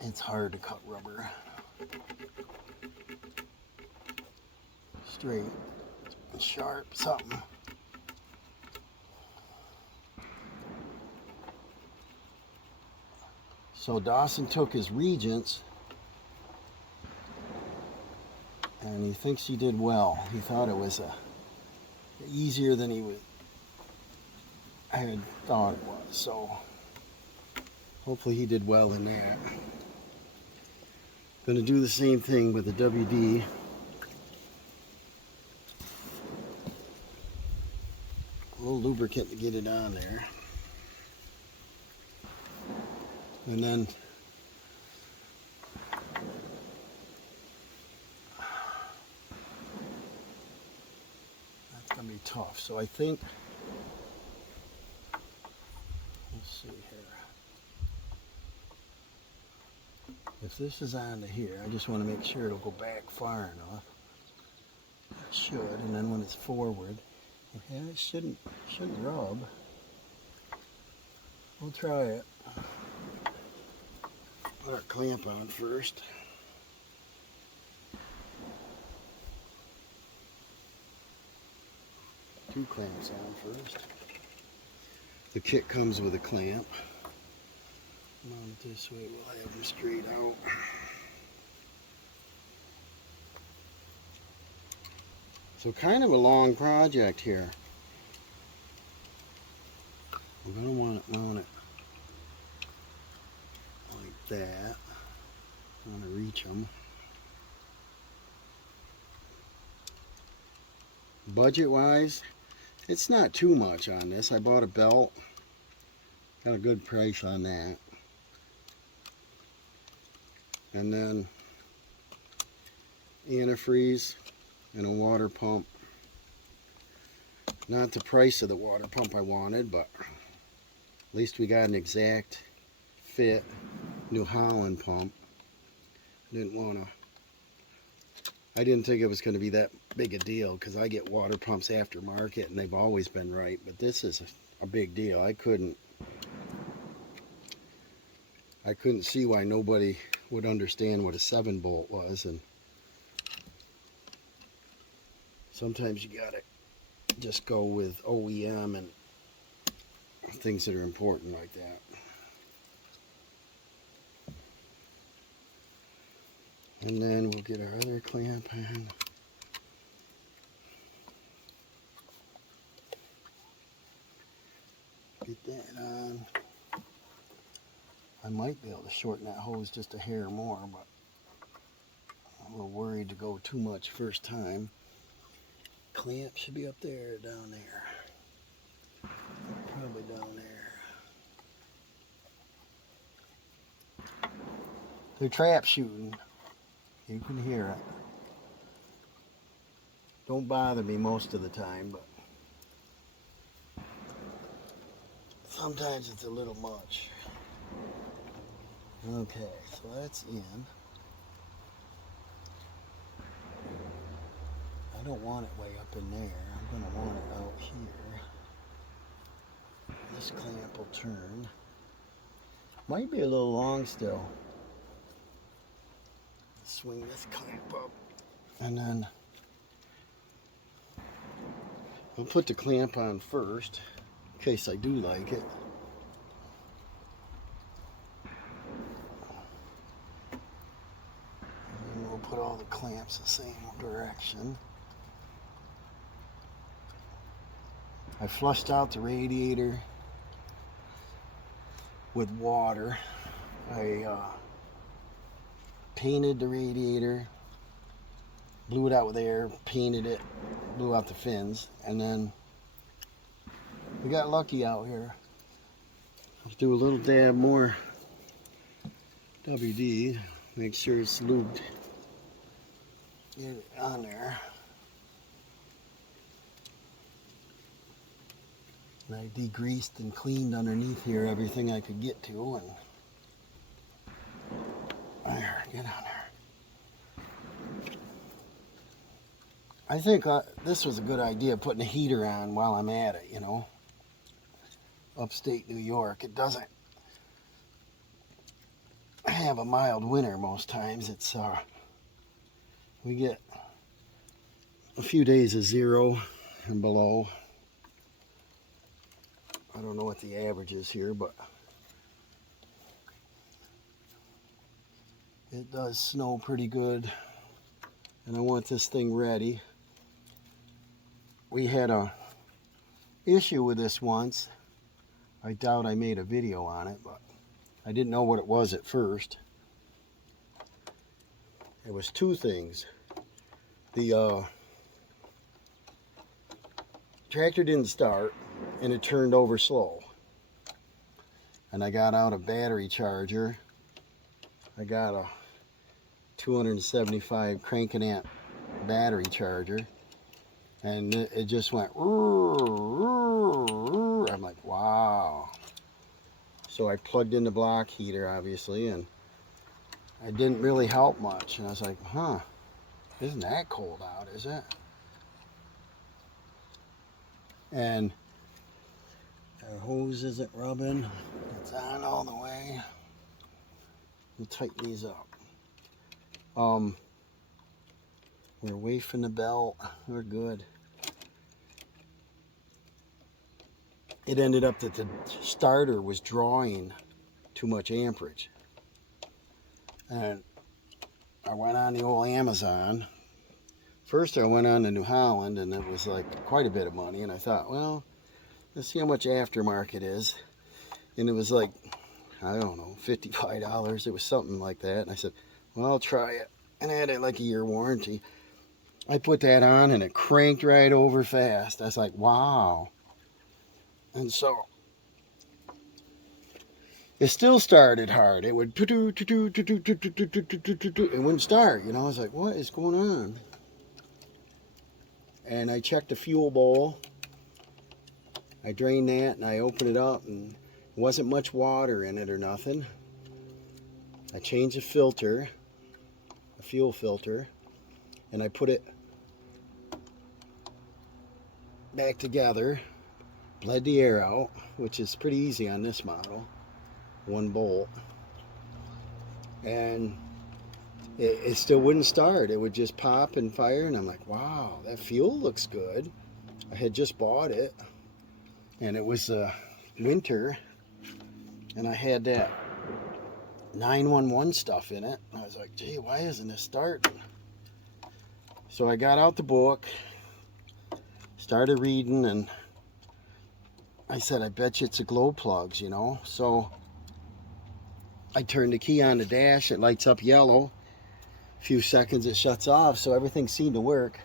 It's hard to cut rubber straight and sharp, something. So Dawson took his Regents and he thinks he did well. He thought it was easier than I had thought it was. So hopefully he did well in that. Going to do the same thing with the WD. A little lubricant to get it on there. And then that's going to be tough. So I think, let's see here. If this is onto here, I just want to make sure it'll go back far enough. It should, and then when it's forward, yeah, it shouldn't rub. We'll try it. Put our clamp on first. Two clamps on first. The kit comes with a clamp. Mount it this way, we'll have them straight out. So kind of a long project here. We're going to want to mount it that. I want to reach them. Budget wise, it's not too much on this. I bought a belt, got a good price on that. And then antifreeze and a water pump. Not the price of the water pump I wanted, but at least we got an exact fit New Holland pump. I didn't think it was going to be that big a deal because I get water pumps aftermarket and they've always been right, but this is a big deal. I couldn't see why nobody would understand what a 7-bolt was, and sometimes you gotta just go with OEM and things that are important like that. And then we'll get our other clamp in. Get that on. I might be able to shorten that hose just a hair more, but I'm a little worried to go too much first time. Clamp should be up there or down there. Probably down there. They're trap shooting. You can hear it. Don't bother me most of the time, but sometimes it's a little much. Okay, so that's in. I don't want it way up in there. I'm going to want it out here. This clamp will turn. Might be a little long still. Swing this clamp up. And then I'll put the clamp on first in case I do like it. And then we'll put all the clamps the same direction. I flushed out the radiator with water. I painted the radiator, blew it out with air, painted it, blew out the fins, and then we got lucky out here. Let's do a little dab more WD, make sure it's lubed. Get it on there. And I degreased and cleaned underneath here everything I could get to, and there, get on there. I think this was a good idea, putting a heater on while I'm at it, you know. Upstate New York, it doesn't have a mild winter most times. It's we get a few days of 0 and below. I don't know what the average is here, but it does snow pretty good, and I want this thing ready. We had a issue with this once. I doubt I made a video on it, but I didn't know what it was at first. It was two things. The tractor didn't start, and it turned over slow. And I got out a battery charger. I got a 275 cranking amp battery charger, and it just went. I'm like, wow. So I plugged in the block heater, obviously, and it didn't really help much. And I was like, huh, isn't that cold out, is it? And our hose isn't rubbing. It's on all the way. We'll tighten these up. We're away from the belt. We're good. It ended up that the starter was drawing too much amperage. And I went on the old Amazon. First I went on to New Holland, and it was like quite a bit of money. And I thought, well, let's see how much aftermarket is. And it was like I don't know, $55. It was something like that. And I said, well, I'll try it. And I had it like a year warranty. I put that on and it cranked right over fast. I was like, wow. And so it still started hard. It would, it wouldn't start. You know, I was like, what is going on? And I checked the fuel bowl. I drained that and I opened it up and there wasn't much water in it or nothing. I changed the filter, a fuel filter, and I put it back together, bled the air out, which is pretty easy on this model, one bolt, and it still wouldn't start. It would just pop and fire, and I'm like, wow, that fuel looks good. I had just bought it, and it was winter, and I had that 911 stuff in it. I was like, gee, why isn't this starting? So I got out the book, started reading, and I said, I bet you it's the glow plugs, you know. So I turned the key on the dash, it lights up yellow. A few seconds it shuts off, so everything seemed to work.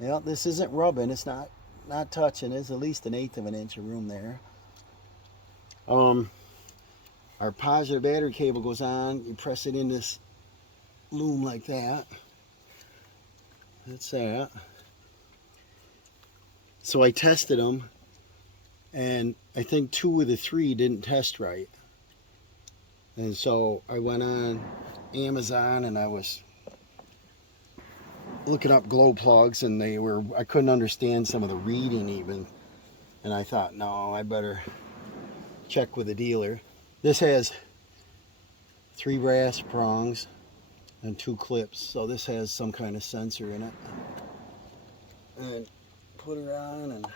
Well, this isn't rubbing, it's not touching. There's at least 1/8 of an inch of room there. Our positive battery cable goes on, you press it in this loom like that. That's that. So I tested them, and I think 2 of the 3 didn't test right. And so I went on Amazon and I was looking up glow plugs, and I couldn't understand some of the reading even. And I thought, no, I better check with the dealer. This has 3 brass prongs and 2 clips, so this has some kind of sensor in it. And put her on, and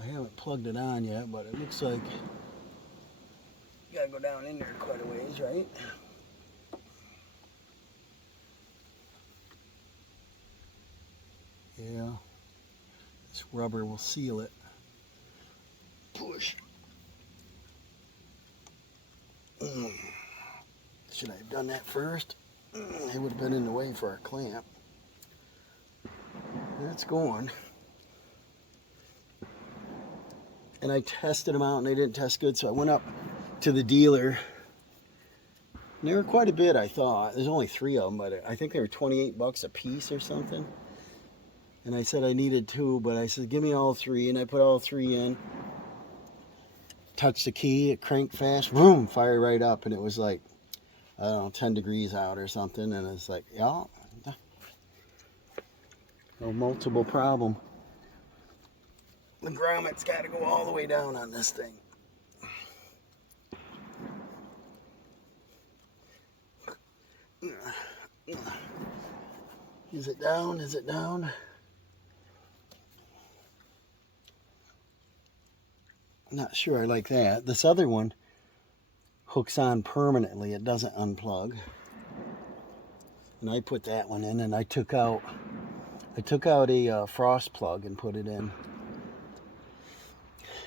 I haven't plugged it on yet, but it looks like you gotta go down in there quite a ways, right? Yeah, this rubber will seal it. Push. Should I have done that first? It would have been in the way for our clamp. That's going. And I tested them out and they didn't test good, so I went up to the dealer. And they were quite a bit, I thought. There's only 3 of them, but I think they were 28 bucks a piece or something. And I said I needed 2, but I said, give me all 3, and I put all 3 in. Touched the key, it cranked fast, boom, fire right up, and it was like, I don't know, 10 degrees out or something, and it's like, yeah, no multiple problem. The grommet's got to go all the way down on this thing. Is it down? Is it down? Not sure I like that. This other one hooks on permanently. It doesn't unplug. And I put that one in, and I took out a frost plug and put it in.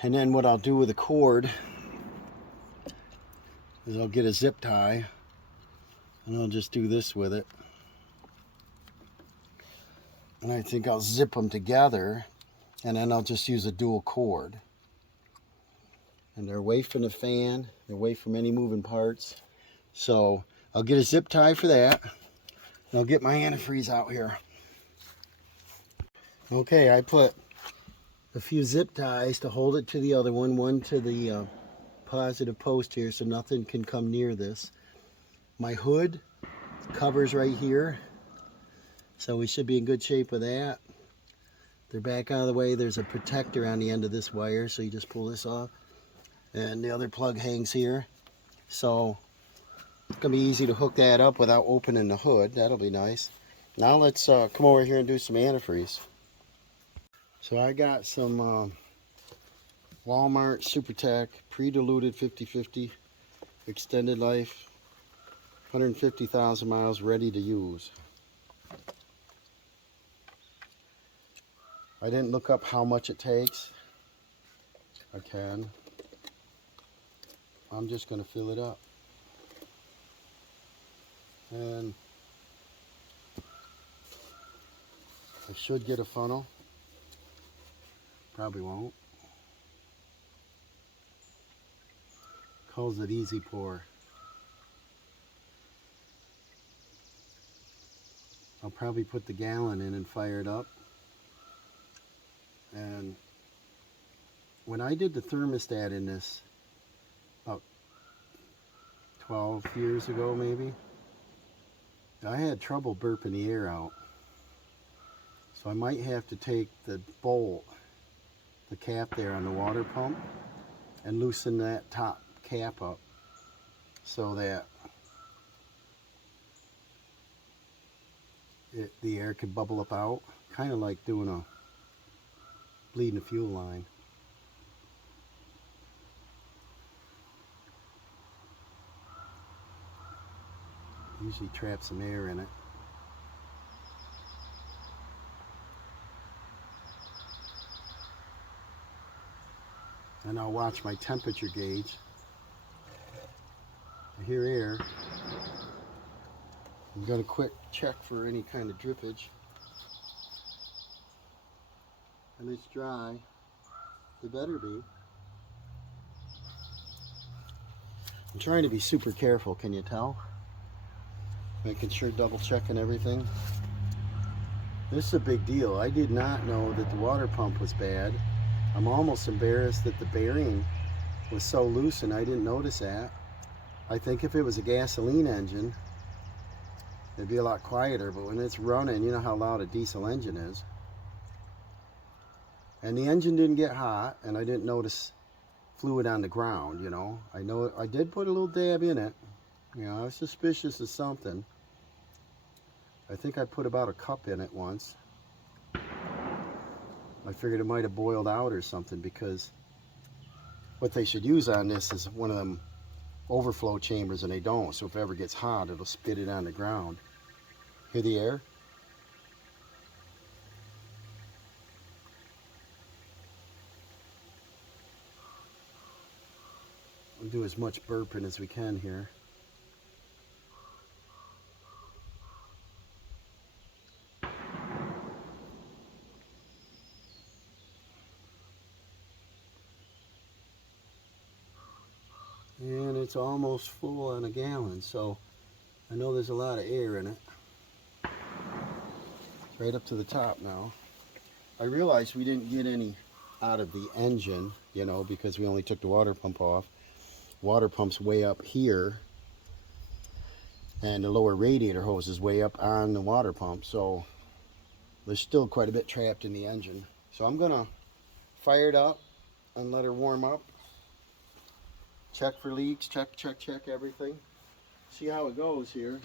And then what I'll do with the cord is I'll get a zip tie, and I'll just do this with it. And I think I'll zip them together, and then I'll just use a dual cord. And they're away from the fan, they're away from any moving parts. So I'll get a zip tie for that, and I'll get my antifreeze out here. Okay, I put a few zip ties to hold it to the other one to the positive post here, so nothing can come near this. My hood covers right here, so we should be in good shape with that. They're back out of the way. There's a protector on the end of this wire, so you just pull this off. And the other plug hangs here. So it's going to be easy to hook that up without opening the hood. That'll be nice. Now let's come over here and do some antifreeze. So I got some Walmart SuperTech pre-diluted 50/50 extended life, 150,000 miles, ready to use. I didn't look up how much it takes. I can. I'm just going to fill it up. And I should get a funnel. Probably won't. Calls it easy pour. I'll probably put the gallon in and fire it up. And when I did the thermostat in this about 12 years ago maybe, I had trouble burping the air out. So I might have to take the bolt, the cap there on the water pump, and loosen that top cap up so that the air could bubble up out, kind of like doing a bleeding a fuel line. Usually trap some air in it. And I'll watch my temperature gauge. I hear air. I'm going to quick check for any kind of drippage. And it's dry. It better be. I'm trying to be super careful, can you tell? Making sure, double checking everything. This is a big deal. I did not know that the water pump was bad. I'm almost embarrassed that the bearing was so loose and I didn't notice that. I think if it was a gasoline engine, it'd be a lot quieter, but when it's running, you know how loud a diesel engine is. And the engine didn't get hot, and I didn't notice fluid on the ground, you know. I know I did put a little dab in it. You know, I was suspicious of something. I think I put about a cup in it once. I figured it might have boiled out or something, because what they should use on this is one of them overflow chambers, and they don't. So if it ever gets hot, it'll spit it on the ground. Hear the air? We'll do as much burping as we can here. And it's almost full on a gallon, so I know there's a lot of air in it. Right up to the top now. I realized we didn't get any out of the engine, you know, because we only took the water pump off. Water pump's way up here, and the lower radiator hose is way up on the water pump, so there's still quite a bit trapped in the engine. So I'm gonna fire it up and let her warm up. Check for leaks, check everything. See how it goes here.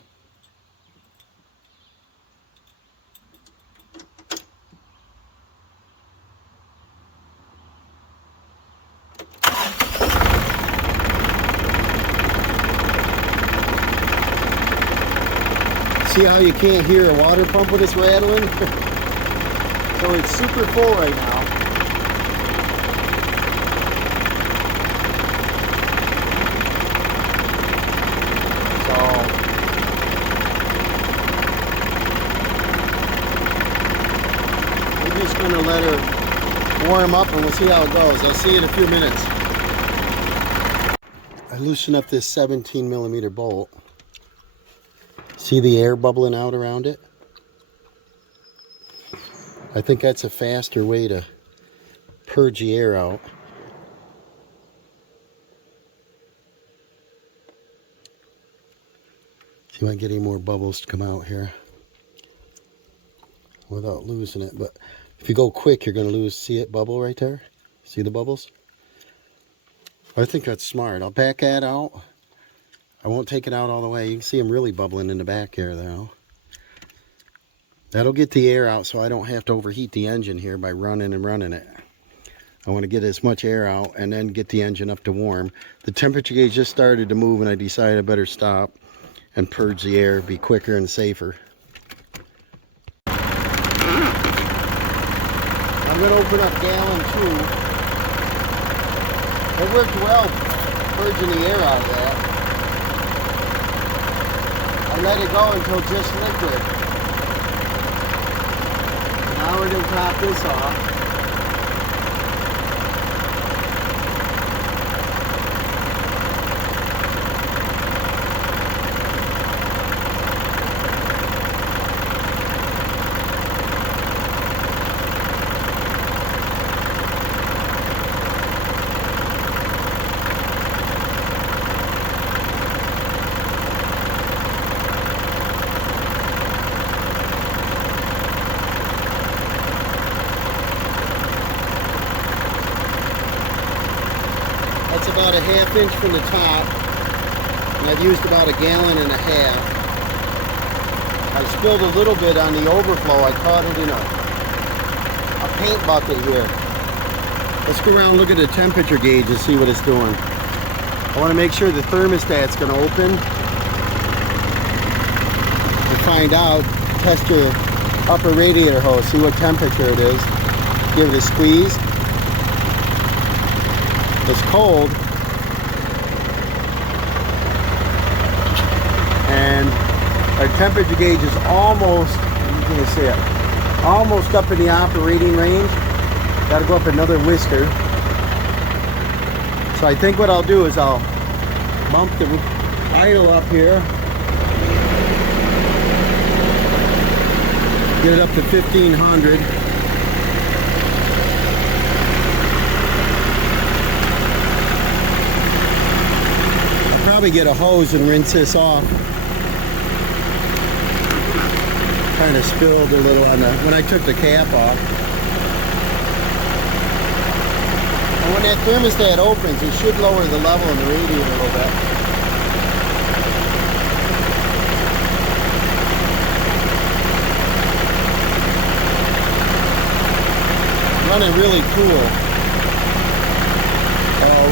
See how you can't hear a water pump when it's rattling? So it's super full right now. Going to let her warm up and we'll see how it goes. I'll see you in a few minutes. I loosen up this 17mm bolt. See the air bubbling out around it? I think that's a faster way to purge the air out. See if I can get any more bubbles to come out here without losing it. But if you go quick, you're going to lose. See it bubble right there? See the bubbles? I think that's smart. I'll back that out. I won't take it out all the way. You can see them really bubbling in the back here though. That'll get the air out so I don't have to overheat the engine here by running it. I want to get as much air out and then get the engine up to warm. The temperature gauge just started to move and I decided I better stop and purge the air, be quicker and safer. I'm going to open up gallon 2. It worked well purging the air out of that. I let it go until just liquid. Now we're going to top this off. That's about a ½ inch from the top, and I've used about 1.5 gallons. I spilled a little bit on the overflow. I caught it in a paint bucket here. Let's go around and look at the temperature gauge and see what it's doing. I want to make sure the thermostat's going to open. To find out, test your upper radiator hose, see what temperature it is. Give it a squeeze. It's cold, and our temperature gauge is almost, you can see it, almost up in the operating range. Got to go up another whisker. So I think what I'll do is I'll bump the idle up here, get it up to 1500. Probably get a hose and rinse this off. Kind of spilled a little on the when I took the cap off. And when that thermostat opens, it should lower the level in the radiator a little bit. Running really cool.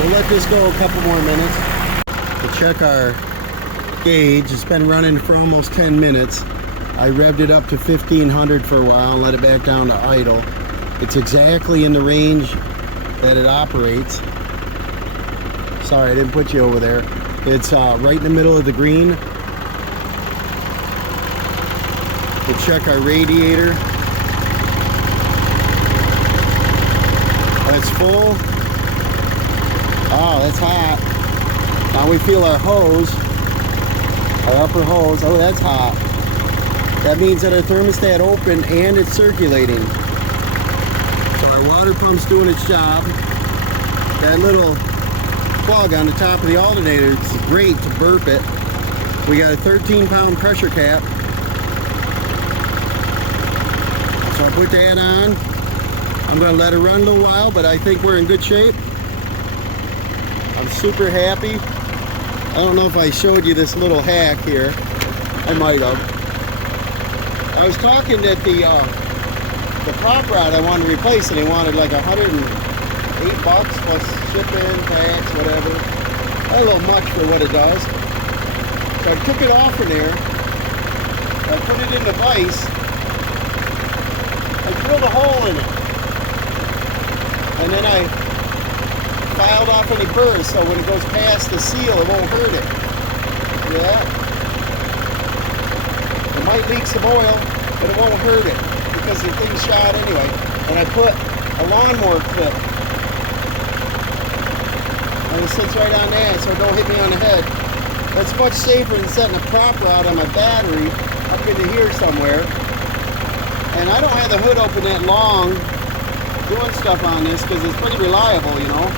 We'll let this go a couple more minutes. To check our gauge, it's been running for almost 10 minutes. I revved it up to 1500 for a while and let it back down to idle. It's exactly in the range that it operates. Sorry, I didn't put you over there. It's right in the middle of the green. We'll check our radiator. That's full. Oh, that's hot. Now we feel our hose, our upper hose. Oh, that's hot. That means that our thermostat opened and it's circulating. So our water pump's doing its job. That little plug on the top of the alternator is great to burp it. We got a 13-pound pressure cap. So I put that on. I'm going to let it run a little while, but I think we're in good shape. I'm super happy. I don't know if I showed you this little hack here. I might have. I was talking that the prop rod I wanted to replace, and they wanted like $108 plus shipping, tax, whatever. A little much for what it does. So I took it off from there. I put it in the vise. I drilled a hole in it. And then I filed off any burrs, so when it goes past the seal, it won't hurt it. See that? It might leak some oil, but it won't hurt it because the thing's shot anyway. And I put a lawnmower clip, and it sits right on that, so it don't hit me on the head. That's much safer than setting a prop rod on my battery up into here somewhere. And I don't have the hood open that long doing stuff on this because it's pretty reliable, you know.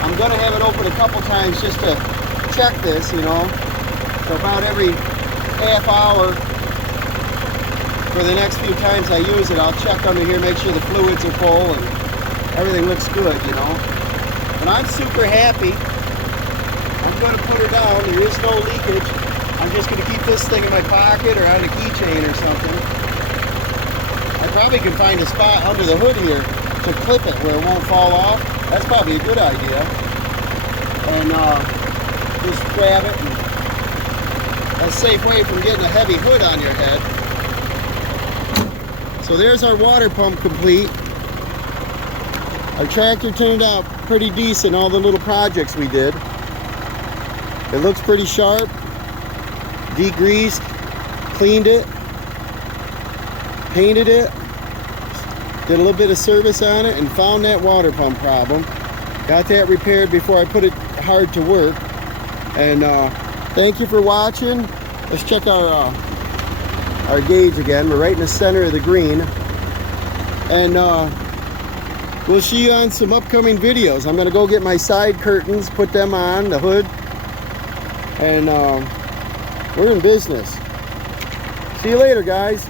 I'm going to have it open a couple times just to check this, you know. So about every half hour for the next few times I use it, I'll check under here, make sure the fluids are full and everything looks good, you know. And I'm super happy. I'm going to put her down. There is no leakage. I'm just going to keep this thing in my pocket or on a keychain or something. I probably can find a spot under the hood here to clip it where it won't fall off. That's probably a good idea. And just grab it. And that's a safe way from getting a heavy hood on your head. So there's our water pump complete. Our tractor turned out pretty decent, all the little projects we did. It looks pretty sharp. Degreased, cleaned it, painted it, did a little bit of service on it, and found that water pump problem. Got that repaired before I put it hard to work. And thank you for watching. Let's check our gauge again. We're right in the center of the green. And we'll see you on some upcoming videos. I'm gonna go get my side curtains, put them on the hood, and we're in business. See you later, guys.